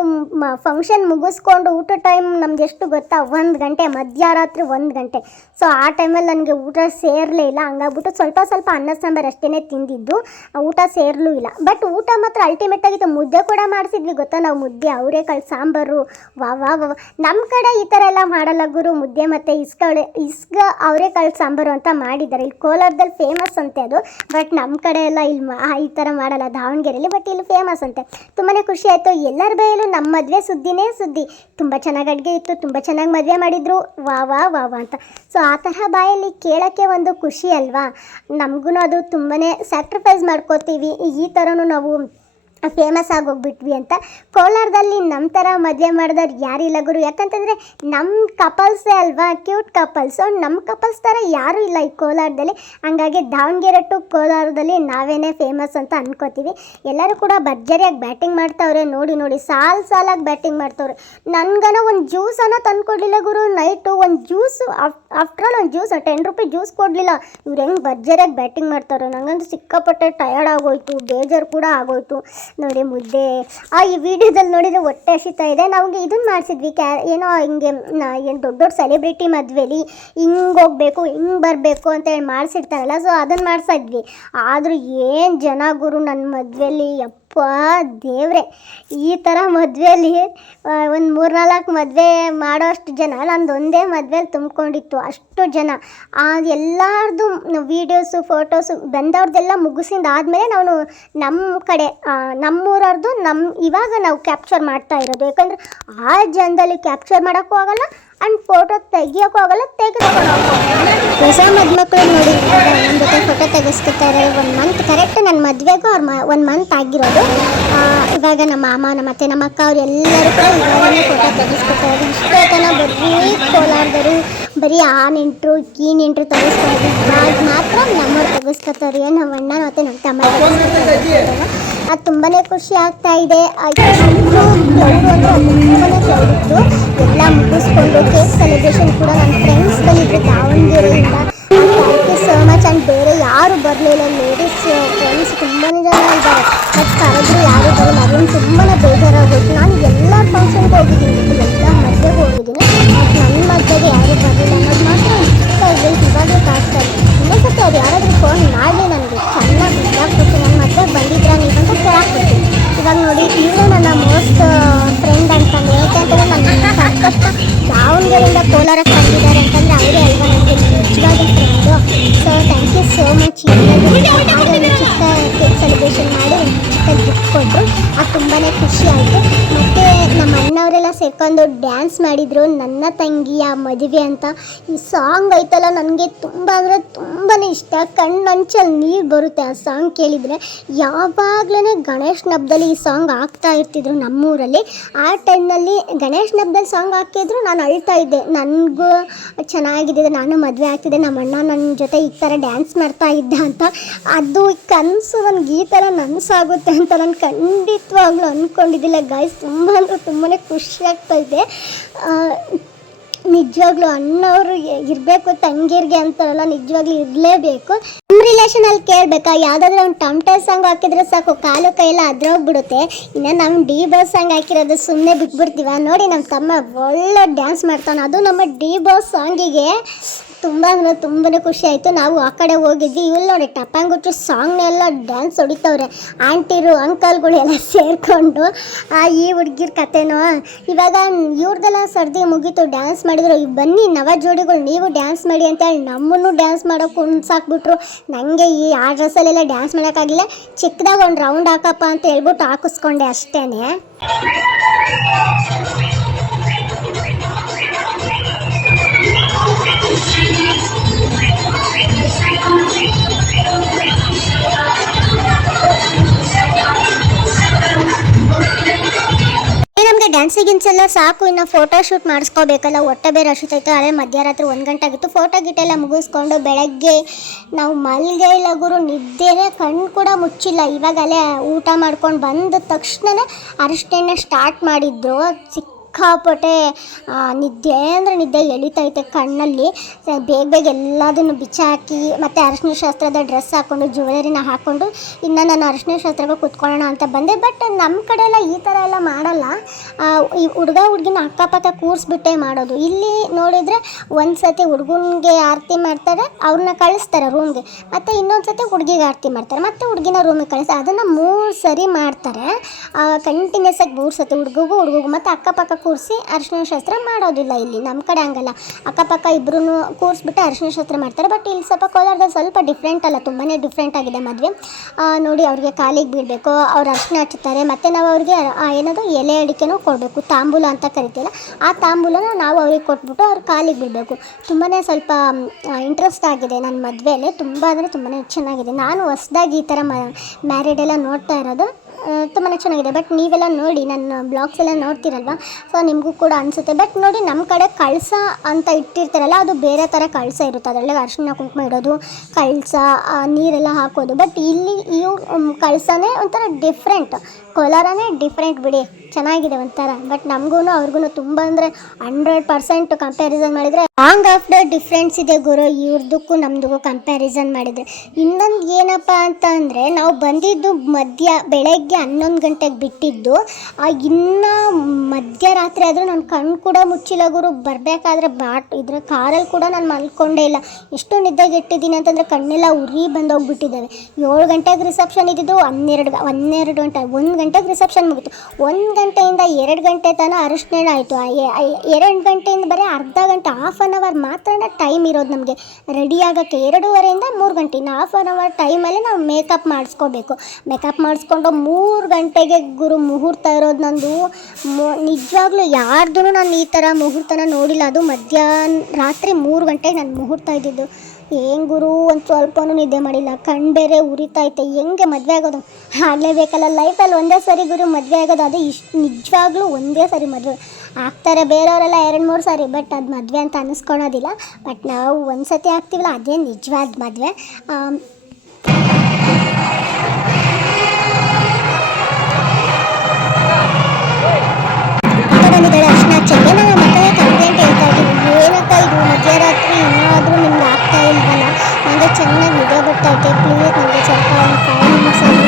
ಫಂಕ್ಷನ್ ಮುಗಿಸ್ಕೊಂಡು ಊಟ ಟೈಮ್ ನಮ್ಗೆ ಎಷ್ಟು ಗೊತ್ತಾ? ಒಂದು ಗಂಟೆ, ಮಧ್ಯರಾತ್ರಿ ಒಂದು ಗಂಟೆ. ಸೊ ಆ ಟೈಮಲ್ಲಿ ನನಗೆ ಊಟ ಸೇರಲೇ ಇಲ್ಲ. ಹಂಗಾಗ್ಬಿಟ್ಟು ಸ್ವಲ್ಪ ಸ್ವಲ್ಪ ಅನ್ನ ಸಾಂಬಾರು ಅಷ್ಟೇ ತಿಂದಿದ್ದು. ಊಟ ಸೇರಲೂ ಇಲ್ಲ. ಬಟ್ ಊಟ ಮಾತ್ರ ಅಲ್ಟಿಮೇಟ್ ಆಗಿತ್ತು. ಮುದ್ದೆ ಕೂಡ ಮಾಡಿಸಿದ್ವಿ ಗೊತ್ತಾ? ನಾವು ಮುದ್ದೆ ಅವರೇಕಾಳು ಸಾಂಬಾರು, ವಾ ವಾ ವಾ ನಮ್ಮ ಕಡೆ ಈ ಥರ ಎಲ್ಲ ಮಾಡಲ್ಲ ಗುರು. ಮುದ್ದೆ ಮತ್ತು ಇಸ್ಕಳೆ ಇಸ್ಗ ಅವರೇಕಾಳು ಸಾಂಬಾರು ಅಂತ ಮಾಡಿದ್ದಾರೆ. ಇಲ್ಲಿ ಕೋಲಾರದಲ್ಲಿ ಫೇಮಸ್ ಅಂತೆ ಅದು. ಬಟ್ ನಮ್ಮ ಕಡೆ ಎಲ್ಲ ಇಲ್ಲಿ ಈ ಥರ ಮಾಡಲ್ಲ ದಾವಣಗೆರೆಯಲ್ಲಿ ಬಟ್ ಇಲ್ಲಿ ಫೇಮಸ್ ಅಂತೆ. ತುಂಬಾ ಖುಷಿ ಆಯಿತು. ಎಲ್ಲರ ಬೈಯಲ್ಲೂ ನಮ್ಮ ಮದುವೆ ಸುದ್ದಿನೇ ಸುದ್ದಿ. ತುಂಬ ಚೆನ್ನಾಗಿ ಅಡುಗೆ ಇತ್ತು. ತುಂಬ ಚೆನ್ನಾಗಿ ಮದುವೆ ಮಾಡಿದರು. ವಾ ವಾ ವಾ ವಾ ಅಂತ. ಸೊ ಆ ತರಹ ಬಾಯಲ್ಲಿ ಕೇಳೋಕ್ಕೆ ಒಂದು ಖುಷಿ ಅಲ್ವಾ? ನಮಗೂ ಅದು ತುಂಬಾ ಸ್ಯಾಕ್ರಿಫೈಸ್ ಮಾಡ್ಕೋತೀವಿ. ಈ ಥರನೂ ನಾವು ಫೇಮಸ್ ಆಗೋಗ್ಬಿಟ್ವಿ ಅಂತ. ಕೋಲಾರದಲ್ಲಿ ನಮ್ಮ ಥರ ಮದುವೆ ಮಾಡಿದವ್ರು ಯಾರಿಲ್ಲ ಗುರು. ಯಾಕಂತಂದರೆ ನಮ್ಮ ಕಪಲ್ಸೇ ಅಲ್ವಾ? ಕ್ಯೂಟ್ ಕಪಲ್ಸ್ ಸೊ ನಮ್ಮ ಕಪಲ್ಸ್ ಥರ ಯಾರೂ ಇಲ್ಲ ಈ ಕೋಲಾರದಲ್ಲಿ. ಹಂಗಾಗಿ ದಾವಣಗೆರೆ ಟು ಕೋಲಾರದಲ್ಲಿ ನಾವೇನೇ ಫೇಮಸ್ ಅಂತ ಅನ್ಕೋತೀವಿ. ಎಲ್ಲರೂ ಕೂಡ ಭರ್ಜರಿಯಾಗಿ ಬ್ಯಾಟಿಂಗ್ ಮಾಡ್ತಾವ್ರೆ. ನೋಡಿ ನೋಡಿ, ಸಾಲು ಸಾಲಾಗಿ ಬ್ಯಾಟಿಂಗ್ ಮಾಡ್ತಾವ್ರೆ. ನನ್ಗನ ಒಂದು ಜ್ಯೂಸ್ ಅನ್ನೋ ಗುರು. ನೈಟು ಒಂದು ಜ್ಯೂಸ್ ಆಫ್ಟರ್ ಆಲ್ ಒಂದು ಜ್ಯೂಸ್ ಟೆನ್ ರುಪಿ ಜ್ಯೂಸ್ ಕೊಡಲಿಲ್ಲ. ಇವ್ರು ಹೆಂಗೆ ಭರ್ಜರಿಯಾಗಿ ಬ್ಯಾಟಿಂಗ್ ಮಾಡ್ತಾರೆ ನನಗಂತೂ ಸಿಕ್ಕಾಪಟ್ಟೆ ಟಯರ್ಡ್ ಆಗೋಯ್ತು. ಬೇಜಾರು ಕೂಡ ಆಗೋಯ್ತು. ನೋಡಿ ಮುದ್ದೆ. ಆ, ಈ ವಿಡಿಯೋದಲ್ಲಿ ನೋಡಿದರೆ ಹೊಟ್ಟೆ ಹಸಿತಾ ಇದೆ. ನಮಗೆ ಇದನ್ನ ಮಾಡಿಸಿದ್ವಿ. ಕ್ಯಾ, ಏನೋ ಹಿಂಗೆ ಏನು ದೊಡ್ಡ ದೊಡ್ಡ ಸೆಲೆಬ್ರಿಟಿ ಮದುವೆಲಿ ಹಿಂಗೆ ಹೋಗಬೇಕು, ಹಿಂಗೆ ಬರಬೇಕು ಅಂತ ಹೇಳಿ ಮಾಡಿಸಿರ್ತಾರಲ್ಲ. ಸೊ ಅದನ್ನು ಮಾಡಿಸಿದ್ವಿ. ಆದರೂ ಏನು ಜನ ಗುರು ನನ್ನ ಮದುವೆಲಿ ಯಪ್ಪ ದೇವ್ರೆ ಈ ಥರ ಮದುವೆಯಲ್ಲಿ ಒಂದು ಮೂರ್ನಾಲ್ಕು ಮದುವೆ ಮಾಡೋಷ್ಟು ಜನ ನಂದು ಒಂದೇ ಮದುವೆಲಿ ತುಂಬಿಕೊಂಡಿತ್ತು ಅಷ್ಟು ಜನ. ಆ ಎಲ್ಲರದು ವೀಡಿಯೋಸು ಫೋಟೋಸು ಬಂದವ್ರದ್ದೆಲ್ಲ ಮುಗಿಸಿದ ಆದಮೇಲೆ ನಾನು ನಮ್ಮ ಕಡೆ ಆ, ನಮ್ಮೂರವ್ರದ್ದು ನಮ್ಮ ಇವಾಗ ನಾವು ಕ್ಯಾಪ್ಚರ್ ಮಾಡ್ತಾ ಇರೋದು. ಯಾಕಂದರೆ ಆ ಜನದಲ್ಲಿ ಕ್ಯಾಪ್ಚರ್ ಮಾಡೋಕ್ಕೂ ಆಗಲ್ಲ ಆ್ಯಂಡ್ ಫೋಟೋ ತೆಗಿಯೋಕ್ಕೂ ಆಗಲ್ಲ ತೆಗೆದುಕೊಂಡು ಹೊಸ ಮದುಮಕ್ಕಳು ನೋಡಿ ನಮ್ಮ ಜೊತೆ ಫೋಟೋ ತೆಗೆಸ್ಕೊತಾರೆ ಒಂದು ಮಂತ್ ಕರೆಕ್ಟ್ ನನ್ನ ಮದುವೆಗೂ ಅವ್ರ ಮ ಒಂದು ಮಂತ್ ಆಗಿರೋದು. ಇವಾಗ ನಮ್ಮ ಮಾಮ, ನಮ್ಮ ಅತ್ತೆ, ನಮ್ಮ ಅಕ್ಕ, ಅವ್ರು ಎಲ್ಲರೂ ಕೂಡ ಇವಾಗಲೇ ಫೋಟೋ ತೆಗೆಸ್ಕೊತಾರೆ. ಇಷ್ಟೇ ತನ ಬರೀ ಕೋಲಾರದರು ಬರೀ ಆ ನೆಂಟರು, ಈ ನೆಂಟರು ತೆಗೆಸ್ಕೊಂಡು ಇವಾಗ ಮಾತ್ರ ನಮ್ಮವ್ರು ತೆಗೆಸ್ಕೊತಾರೆ. ನಮ್ಮ ಅಣ್ಣ ಮತ್ತು ನಮ್ಮ ತಮ್ಮ ಅದು ತುಂಬಾ ಖುಷಿ ಆಗ್ತಾ ಇದೆ. ಕ್ರೌಡು ಎಲ್ಲ ಮುಗಿಸ್ಕೊಂಡು ಕೇಕ್ ಸೆಲೆಬ್ರೇಷನ್ ಕೂಡ ನನ್ನ ಫ್ರೆಂಡ್ಸ್ ಬಂದಿದ್ರು. ದಾವಣಗೆರೆಯಿಂದ. Thank you so much and ಬೇರೆ ಯಾರು ಬರಲಿಲ್ಲ ಲೇಡೀಸ್ ಫ್ರೆಂಡ್ಸ್ ತುಂಬಾ ಜನ ಇದ್ದಾರೆ. ಬಟ್ ಕರೆದ್ರು ಯಾರು ಬರಲ್ಲ ಅದೊಂದು ತುಂಬಾ ಬೇಜಾರಾಗೋಯ್ತು. ನಾನು ಎಲ್ಲ ಫಂಕ್ಷನ್ಗೆ ಹೋಗಿದ್ದೀನಿ. ಎಲ್ಲ ಮದುವೆಗೆ ಹೋಗಿದ್ದೀನಿ. ಬಟ್ ನನ್ನ ಮದುವೆಗೆ ಯಾರು ಬರಲಿಲ್ಲ ಅನ್ನೋದು ಮಾತ್ರ ಇವಾಗಲೇ ಕಾಡ್ತಾ ಇದೆ ಇನ್ನೊಂದ್ಸತಿ ಅವ್ರು ಯಾರಾದರೂ ಫೋನ್ ಮಾಡಲಿ ನನಗೆ. ಚೆನ್ನಾಗಿ ಗೊತ್ತಾಗ್ಬಿಟ್ಟು ನನ್ನ ಮದುವೆಗೆ ಬಂದಿದ್ರಾ ನೀವು ಅಂತ ಕೇಳಾಕ್ಬಿಟ್ಟು ಇವಾಗ ನೋಡಿ ಇವಳು ನನ್ನ ಮೋಸ್ಟ್ ಫ್ರೆಂಡ್ ಅಂತಂದ್ರೆ ಯಾಕೆಂತಂದ್ರೆ ನನ್ನ ಸಾಕಷ್ಟು ದಾವಣಗೆರೆಯಿಂದ ಕೋಲಾರಕ್ಕೆ ಬಂದಿದ್ದಾರೆ ಅಂತಂದ್ರೆ ಅವರೇ ಅಲ್ವಾ ನನಗೆ ನಿಜವಾದ friend so thank you so much ಚಿಕ್ಕ ಕೇಕ್ ಸೆಲೆಬ್ರೇಷನ್ ಮಾಡಿ. ಕೊಟ್ಟರು ಅದು ತುಂಬಾ ಖುಷಿ ಆಯಿತು. ಮತ್ತು ನಮ್ಮ ಅಣ್ಣವರೆಲ್ಲ ಸೇರ್ಕೊಂಡು ಡ್ಯಾನ್ಸ್ ಮಾಡಿದರು. ನನ್ನ ತಂಗಿಯ ಮದುವೆ ಅಂತ ಈ ಸಾಂಗ್ ಐತಲ್ಲ ನನಗೆ ತುಂಬ ಅಂದರೆ ತುಂಬಾ ಇಷ್ಟ. ಕಣ್ಣಂಚಲ್ಲಿ ನೀರು ಬರುತ್ತೆ ಆ ಸಾಂಗ್ ಕೇಳಿದರೆ. ಯಾವಾಗಲೂ ಗಣೇಶನ ಹಬ್ಬದಲ್ಲಿ ಈ ಸಾಂಗ್ ಹಾಕ್ತಾ ಇರ್ತಿದ್ರು ನಮ್ಮೂರಲ್ಲಿ. ಆ ಟೈಮ್ನಲ್ಲಿ ಗಣೇಶನ ಹಬ್ಬದಲ್ಲಿ ಸಾಂಗ್ ಹಾಕಿದ್ರು ನಾನು ಅಳ್ತಾ ಇದ್ದೆ. ನನಗೂ ಚೆನ್ನಾಗಿದೆ, ನಾನು ಮದುವೆ ಆಗ್ತಿದ್ದೆ, ನಮ್ಮ ಅಣ್ಣ ನನ್ನ ಜೊತೆ ಈ ಥರ ಡ್ಯಾನ್ಸ್ ಮಾಡ್ತಾ ಇದ್ದ ಅಂತ. ಅದು ಕನಸು ನನಗೆ ಈ ಥರ ನನಸಾಗುತ್ತೆ ಅಂತ ನಾನು ಖಂಡಿತವಾಗ್ಲೂ ಅಂದ್ಕೊಂಡಿದ್ದಿಲ್ಲ ಗಾಯ್ಸ್ ತುಂಬ ಅಂದರೆ ತುಂಬಾ ಖುಷಿ ಆಗ್ತಾ ಇದೆ. ನಿಜವಾಗ್ಲೂ ಅಣ್ಣವರು ಇರಬೇಕು ತಂಗಿಯರಿಗೆ ಅಂತಾರಲ್ಲ, ನಿಜವಾಗ್ಲೂ ಇರಲೇಬೇಕು. ನಮ್ಮ ರಿಲೇಷನಲ್ಲಿ ಕೇಳಬೇಕಾ? ಯಾವುದಾದ್ರೂ ಒಂದು ಟಮ್ಟೆ ಸಾಂಗ್ ಹಾಕಿದ್ರೆ ಸಾಕು, ಕಾಲು ಕೈಯೆಲ್ಲ ಅದ್ರೋಗ್ಬಿಡುತ್ತೆ. ಇನ್ನು ನಮ್ಮ ಡಿ ಬಾಸ್ ಸಾಂಗ್ ಹಾಕಿರೋದು ಸುಮ್ಮನೆ ಬಿಟ್ಬಿಡ್ತೀವ. ನೋಡಿ ನಮ್ಮ ತಮ್ಮ ಒಳ್ಳೆ ಡ್ಯಾನ್ಸ್ ಮಾಡ್ತಾನೆ. ಅದು ನಮ್ಮ ಡಿ ಬಾಸ್ ಸಾಂಗಿಗೆ ತುಂಬ ಅಂದರೆ ತುಂಬಾ ಖುಷಿ ಆಯಿತು. ನಾವು ಆ ಕಡೆ ಹೋಗಿದ್ವಿ. ಇವ್ರು ನೋಡಿ, ಟಪಾಂಗುಚ್ಚು ಸಾಂಗ್ನೆಲ್ಲ ಡ್ಯಾನ್ಸ್ ಹೊಡಿತವ್ರೆ. ಆಂಟಿರು ಅಂಕಲ್ಗಳು ಎಲ್ಲ ಸೇರಿಕೊಂಡು, ಆ ಈ ಹುಡ್ಗಿರ್ ಕತೆನೋ, ಇವಾಗ ಇವ್ರದ್ದೆಲ್ಲ ಸರ್ದಿ ಮುಗೀತು ಡ್ಯಾನ್ಸ್ ಮಾಡಿದ್ರು. ಈಗ ಬನ್ನಿ ನವ ಜೋಡಿಗಳು ನೀವು ಡ್ಯಾನ್ಸ್ ಮಾಡಿ ಅಂತೇಳಿ ನಮ್ಮನ್ನು ಡ್ಯಾನ್ಸ್ ಮಾಡೋಕೆ ಕುಣ್ಸಾಕ್ಬಿಟ್ರು ನನಗೆ ಈ ಆ ಡ್ರೆಸ್ಸಲ್ಲೆಲ್ಲ ಡ್ಯಾನ್ಸ್ ಮಾಡೋಕ್ಕಾಗಿಲ್ಲ. ಚಿಕ್ಕದಾಗ ಒಂದು ರೌಂಡ್ ಹಾಕಪ್ಪ ಅಂತ ಹೇಳ್ಬಿಟ್ಟು ಹಾಕಿಸ್ಕೊಂಡೆ ಅಷ್ಟೇ ಡ್ಯಾನ್ಸಿ ಗಿನ್ಸ್ ಎಲ್ಲ ಸಾಕು. ಇನ್ನು ಫೋಟೋ ಶೂಟ್ ಮಾಡಿಸ್ಕೋಬೇಕಲ್ಲ. ಹೊಟ್ಟೆ ಬೇರೆ ಹಸಿತೈತೆ. ಅದೇ ಮಧ್ಯರಾತ್ರಿ ಒಂದು ಗಂಟೆ ಆಗಿತ್ತು. ಫೋಟೋ ಗಿಟ್ ಎಲ್ಲ ಮುಗಿಸ್ಕೊಂಡು ಬೆಳಗ್ಗೆ ನಾವು ಮಲ್ಗೆ ಲಗುರು ಗುರು, ನಿದ್ದೆನೇ ಕಣ್ಣು ಕೂಡ ಮುಚ್ಚಿಲ್ಲ. ಇವಾಗಲೇ ಊಟ ಮಾಡ್ಕೊಂಡು ಬಂದ ತಕ್ಷಣನೇ ಅರಿಶಿನ ಸ್ಟಾರ್ಟ್ ಮಾಡಿದ್ರು. ಸಿಕ್ಕಾಪಟ್ಟೆ ನಿದ್ದೆ, ಅಂದರೆ ನಿದ್ದೆ ಎಳಿತೈತೆ ಕಣ್ಣಲ್ಲಿ. ಬೇಗ ಬೇಗ ಎಲ್ಲದನ್ನು ಬಿಚ್ಚಾಕಿ, ಮತ್ತು ಅರಶಿನ ಶಾಸ್ತ್ರದ ಡ್ರೆಸ್ ಹಾಕ್ಕೊಂಡು ಜ್ಯುವೆಲರಿನ ಹಾಕ್ಕೊಂಡು ಇನ್ನು ನಾನು ಅರಶಿನ ಶಾಸ್ತ್ರಕ್ಕೆ ಕೂತ್ಕೊಳ್ಳೋಣ ಅಂತ ಬಂದೆ. ಬಟ್ ನಮ್ಮ ಕಡೆ ಎಲ್ಲ ಈ ಥರ ಎಲ್ಲ ಮಾಡಲ್ಲ. ಈ ಹುಡುಗ ಹುಡುಗಿನ ಅಕ್ಕಪಕ್ಕ ಕೂರಿಸ್ಬಿಟ್ಟೆ ಮಾಡೋದು. ಇಲ್ಲಿ ನೋಡಿದರೆ ಒಂದು ಸತಿ ಹುಡುಗನಿಗೆ ಆರತಿ ಮಾಡ್ತಾರೆ ಅವ್ರನ್ನ ಕಳಿಸ್ತಾರೆ ರೂಮ್ಗೆ ಮತ್ತು ಇನ್ನೊಂದು ಸತಿ ಹುಡುಗಿಗೆ ಆರತಿ ಮಾಡ್ತಾರೆ. ಮತ್ತು ಹುಡುಗಿನ ರೂಮಿಗೆ ಕಳಿಸ್ತಾರೆ. ಅದನ್ನು ಮೂರು ಸರಿ ಮಾಡ್ತಾರೆ. ಕಂಟಿನ್ಯೂಸ್ ಆಗಿ ಮೂರು ಸತಿ ಹುಡುಗಿಗೂ ಹುಡುಗಿಗೂ, ಮತ್ತು ಅಕ್ಕಪಕ್ಕ ಕೂರಿಸಿ ಅರಿಶಿನ ಶಾಸ್ತ್ರ ಮಾಡೋದಿಲ್ಲ ಇಲ್ಲಿ ನಮ್ಮ ಕಡೆ ಹಂಗಲ್ಲ. ಅಕ್ಕಪಕ್ಕ ಇಬ್ಬರೂ ಕೂರಿಸ್ಬಿಟ್ಟು ಅರಿಶಿನ ಶಾಸ್ತ್ರ ಮಾಡ್ತಾರೆ. ಬಟ್ ಇಲ್ಲಿ ಸ್ವಲ್ಪ ಕೋಲಾರದಲ್ಲಿ ಸ್ವಲ್ಪ ಡಿಫ್ರೆಂಟ್ ಅಲ್ಲ ತುಂಬಾ ಡಿಫ್ರೆಂಟ್ ಆಗಿದೆ ಮದುವೆ. ನೋಡಿ ಅವ್ರಿಗೆ ಕಾಲಿಗೆ ಬೀಳಬೇಕು, ಅವ್ರು ಅರಿಶಿನ ಹಚ್ಚುತ್ತಾರೆ. ಮತ್ತು ನಾವು ಅವ್ರಿಗೆ ಏನದು, ಎಲೆ ಅಡಿಕೆನೂ ಕೊಡಬೇಕು, ತಾಂಬೂಲ ಅಂತ ಕರಿತೀವಲ್ಲ, ಆ ತಾಂಬೂಲನ ನಾವು ಅವ್ರಿಗೆ ಕೊಟ್ಬಿಟ್ಟು ಅವ್ರ ಕಾಲಿಗೆ ಬೀಳಬೇಕು. ತುಂಬಾ ಸ್ವಲ್ಪ ಇಂಟ್ರೆಸ್ಟ್ ಆಗಿದೆ ನನ್ನ ಮದುವೆಯಲ್ಲಿ ತುಂಬ ಅಂದರೆ ತುಂಬಾ ಚೆನ್ನಾಗಿದೆ. ನಾನು ಹೊಸ್ದಾಗಿ ಈ ಥರ ಮ್ಯಾರಿಡ್ ಎಲ್ಲ ನೋಡ್ತಾ ಇರೋದು. ತುಂಬಾ ಚೆನ್ನಾಗಿದೆ. ಬಟ್ ನೀವೆಲ್ಲ ನೋಡಿ, ನನ್ನ ಬ್ಲಾಗ್ಸ್ ಎಲ್ಲ ನೋಡ್ತೀರಲ್ವ? ಸೊ ನಿಮಗೂ ಕೂಡ ಅನಿಸುತ್ತೆ. ಬಟ್ ನೋಡಿ ನಮ್ಮ ಕಡೆ ಕಳಸ ಅಂತ ಇಟ್ಟಿರ್ತಾರಲ್ಲ, ಅದು ಬೇರೆ ಥರ ಕಳಸ ಇರುತ್ತೆ. ಅದರಲ್ಲೇ ಅರಿಶಿನ ಕುಂಕುಮ ಇಡೋದು, ಕಳಸ ನೀರೆಲ್ಲ ಹಾಕೋದು. ಬಟ್ ಇಲ್ಲಿ, ಇವು ಕಳಸನೇ ಒಂಥರ ಡಿಫ್ರೆಂಟ್ ಕೋಲಾರನೇ ಡಿಫ್ರೆಂಟ್ ಬಿಡಿ. ಚೆನ್ನಾಗಿದೆ ಒಂಥರ. ಬಟ್ ನಮಗೂ ಅವ್ರಿಗೂ ತುಂಬ ಅಂದರೆ ಹಂಡ್ರೆಡ್ ಪರ್ಸೆಂಟ್ ಕಂಪ್ಯಾರಿಸನ್ ಮಾಡಿದರೆ ಲಾಂಗ್ ಆಫ್ಟರ್ ಡಿಫ್ರೆನ್ಸ್ ಇದೆ ಗುರು. ಇವ್ರದಕ್ಕೂ ನಮ್ದಕ್ಕೂ ಕಂಪ್ಯಾರಿಸನ್ ಮಾಡಿದರೆ. ಇನ್ನೊಂದು ಏನಪ್ಪ ಅಂತ ಅಂದರೆ, ನಾವು ಬಂದಿದ್ದು ಮಧ್ಯ, ಬೆಳಗ್ಗೆ ಹನ್ನೊಂದು ಗಂಟೆಗೆ ಬಿಟ್ಟಿದ್ದು, ಆ ಇನ್ನೂ ಮಧ್ಯರಾತ್ರಿ ಆದರೂ ನನ್ನ ಕಣ್ಣು ಕೂಡ ಮುಚ್ಚಿಲ್ಲ ಗುರು. ಬರಬೇಕಾದ್ರೆ ಬಾಟ್, ಇದ್ರ ಕಾರಲ್ಲಿ ಕೂಡ ನಾನು ಮಲ್ಕೊಂಡೇ ಇಲ್ಲ. ಎಷ್ಟು ನಿದ್ದೆಗೆಟ್ಟಿದ್ದೀನಿ ಅಂತಂದರೆ ಕಣ್ಣೆಲ್ಲ ಉರಿ ಬಂದೋಗ್ಬಿಟ್ಟಿದ್ದಾವೆ. ಏಳು ಗಂಟೆಗೆ ರಿಸೆಪ್ಷನ್ ಇದ್ದಿದ್ದು ಹನ್ನೆರಡು ಹನ್ನೆರಡು ಗಂಟೆ, ಒಂದು ಗಂಟೆಗೆ ರಿಸೆಪ್ಷನ್ ಮುಗೀತು. ಒಂದು ಗಂಟೆಯಿಂದ ಎರಡು ಗಂಟೆ ತನಕ ಅರಿಶಿಣ ಆಯಿತು. ಎರಡು ಗಂಟೆಯಿಂದ ಬರೀ ಅರ್ಧ ಗಂಟೆ ಹಾಫ್ ಆನ್ ಅವರ್ ಮಾತ್ರ ಟೈಮ್ ಇರೋದು ನಮಗೆ. ರೆಡಿ ಆಗೋಕ್ಕೆ ಎರಡೂವರೆಯಿಂದ ಮೂರು ಗಂಟೆ, ಇನ್ನು ಹಾಫ್ ಆನ್ ಅವರ್ ಟೈಮಲ್ಲಿ ನಾವು ಮೇಕಪ್ ಮಾಡಿಸ್ಕೋಬೇಕು. ಮೇಕಪ್ ಮಾಡಿಸ್ಕೊಂಡು ಮೂರು ಗಂಟೆಗೆ ಗುರು ಮುಹೂರ್ತ ಇರೋದು ನಂದು. ನಿಜವಾಗ್ಲೂ ಯಾರ್ದು ನಾನು ಈ ಥರ ಮುಹೂರ್ತನ ನೋಡಿಲ್ಲ. ಅದು ಮಧ್ಯಾಹ್ನ ರಾತ್ರಿ ಮೂರು ಗಂಟೆಗೆ ನಾನು ಮುಹೂರ್ತ ಇದ್ದಿದ್ದು. ಏನು ಗುರು, ಒಂದು ಸ್ವಲ್ಪನೂ ನಿದ್ದೆ ಮಾಡಿಲ್ಲ. ಕಣ್ಣು ಬೇರೆ ಉರಿತೈತೆ ಹೆಂಗೆ ಮದುವೆ ಆಗೋದು? ಆಗಲೇಬೇಕಲ್ಲ ಲೈಫಲ್ಲಿ ಒಂದೇ ಸರಿ ಗುರು ಮದುವೆ ಆಗೋದು. ಅದು ಇಷ್ಟು ನಿಜವಾಗ್ಲೂ ಒಂದೇ ಸರಿ ಮದುವೆ. ಆಗ್ತಾರೆ ಬೇರೆಯವರೆಲ್ಲ ಎರಡು, ಮೂರು ಸಾರಿ ಬಟ್ ಅದು ಮದುವೆ ಅಂತ ಅನ್ನಿಸ್ಕೊಳೋದಿಲ್ಲ ಬಟ್ ನಾವು ಒಂದು ಸತಿ ಆಗ್ತೀವಲ್ಲ, ಅದೇ ನಿಜವಾದ ಮದುವೆ. ನನಗೆ ಚೆನ್ನಾಗಿ ನಿದ್ದೆ ಬರ್ತೈತೆ ಪ್ಲೀಸ್ ನನಗೆ ಸ್ವಲ್ಪ ಒಂದು ಫೈವ್ ಮಿನಿಟ್ಸ್ ಅದು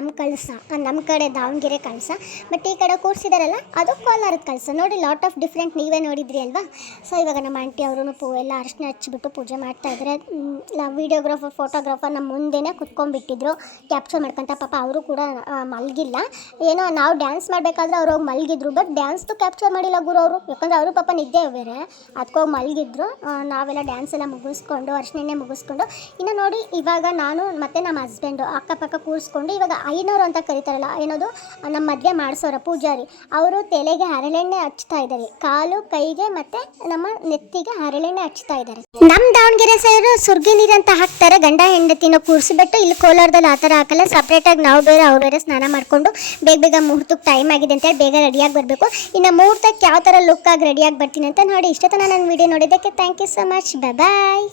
ನಮ್ಮ ಕಳಸ ನಮ್ಮ ಕಡೆ ದಾವಣಗೆರೆ ಕಳಸ ಬಟ್ ಈ ಕಡೆ ಕೂರಿಸಿದಾರಲ್ಲ ಅದು ಕೋಲಾರದ ಕಳಸ. ನೋಡಿ ಲಾಟ್ ಆಫ್ ಡಿಫ್ರೆಂಟ್ ನೀವೇ ನೋಡಿದ್ರಿ ಅಲ್ವಾ? ಸೊ ಇವಾಗ ನಮ್ಮ ಆಂಟಿ ಅವರು ಪೂ ಎಲ್ಲ ಅರ್ಶಿನ ಹಚ್ಚಿಬಿಟ್ಟು ಪೂಜೆ ಮಾಡ್ತಾ ಇದ್ದಾರೆ ವಿಡಿಯೋಗ್ರಾಫರ್ ಫೋಟೋಗ್ರಾಫರ್ ನಮ್ಮ ಮುಂದೆನೇ ಕುತ್ಕೊಂಡ್ಬಿಟ್ಟಿದ್ರು. ಕ್ಯಾಪ್ಚರ್ ಮಾಡ್ಕೊಂತ ಪಾಪ ಅವರು ಕೂಡ ಮಲಗಿಲ್ಲ. ಏನೋ ನಾವು ಡ್ಯಾನ್ಸ್ ಮಾಡಬೇಕಾದ್ರೆ ಅವ್ರು ಹೋಗಿ ಮಲಗಿದ್ರು ಬಟ್ ಡ್ಯಾನ್ಸ್ದು ಕ್ಯಾಪ್ಚರ್ ಮಾಡಿಲ್ಲ ಗುರು ಅವರು. ಯಾಕಂದ್ರೆ ಅವರು ಪಾಪ ನಿದ್ದೆ ಬೇರೆ. ಅದಕ್ಕೋಗಿ ಮಲಗಿದ್ರು. ನಾವೆಲ್ಲ ಡ್ಯಾನ್ಸ್ ಎಲ್ಲ ಮುಗಿಸ್ಕೊಂಡು ಅರ್ಶನೇ ಮುಗಿಸ್ಕೊಂಡು. ಇನ್ನು ನೋಡಿ, ಇವಾಗ ನಾನು ಮತ್ತು ನಮ್ಮ ಹಸ್ಬೆಂಡು ಅಕ್ಕಪಕ್ಕ ಕೂರಿಸ್ಕೊಂಡು ಇವಾಗ ಐನೂರು ಅಂತ ಕರೀತಾರಲ್ಲ, ಏನದು? ನಮ್ಮ ಮದುವೆ ಮಾಡಿಸೋರ ಪೂಜಾರಿ. ಅವರು ತಲೆಗೆ ಹರಳೆಣ್ಣೆ ಹಚ್ತಾ ಇದ್ದಾರೆ. ಕಾಲು, ಕೈಗೆ ಮತ್ತೆ ನಮ್ಮ ನೆತ್ತಿಗೆ ಹರಳೆಣ್ಣೆ ಹಚ್ತಾ ಇದ್ದಾರೆ. ನಮ್ಮ ದಾವಣಗೆರೆ ಸೈರು ಸುರ್ಗಿ ನೀರು ಅಂತ ಹಾಕ್ತಾರೆ. ಗಂಡ ಹೆಂಡತಿನ ಕೂರಿಸಿಬಿಟ್ಟು ಇಲ್ಲಿ ಕೋಲಾರದಲ್ಲಿ ಆ ಥರ ಹಾಕಲ್ಲ. ಸಪ್ರೇಟಾಗಿ ನಾವು ಬೇರೆ ಅವ್ರು ಬೇರೆ ಸ್ನಾನ ಮಾಡಿಕೊಂಡು ಬೇಗ ಬೇಗ ಮುಹೂರ್ತಕ್ಕೆ ಟೈಮ್ ಆಗಿದೆ ಅಂತೇಳಿ ಬೇಗ ರೆಡಿಯಾಗಿ ಬರಬೇಕು. ಇನ್ನು ಮುಹೂರ್ತಕ್ಕೆ ಯಾವ ಥರ ಲುಕ್ ಆಗಿ ರೆಡಿಯಾಗಿ ಬರ್ತೀನಿ ಅಂತ ನೋಡಿ. ಇಷ್ಟೊತ್ತನ ನನ್ನ ವಿಡಿಯೋ ನೋಡಿದ್ದಕ್ಕೆ thank you so much bye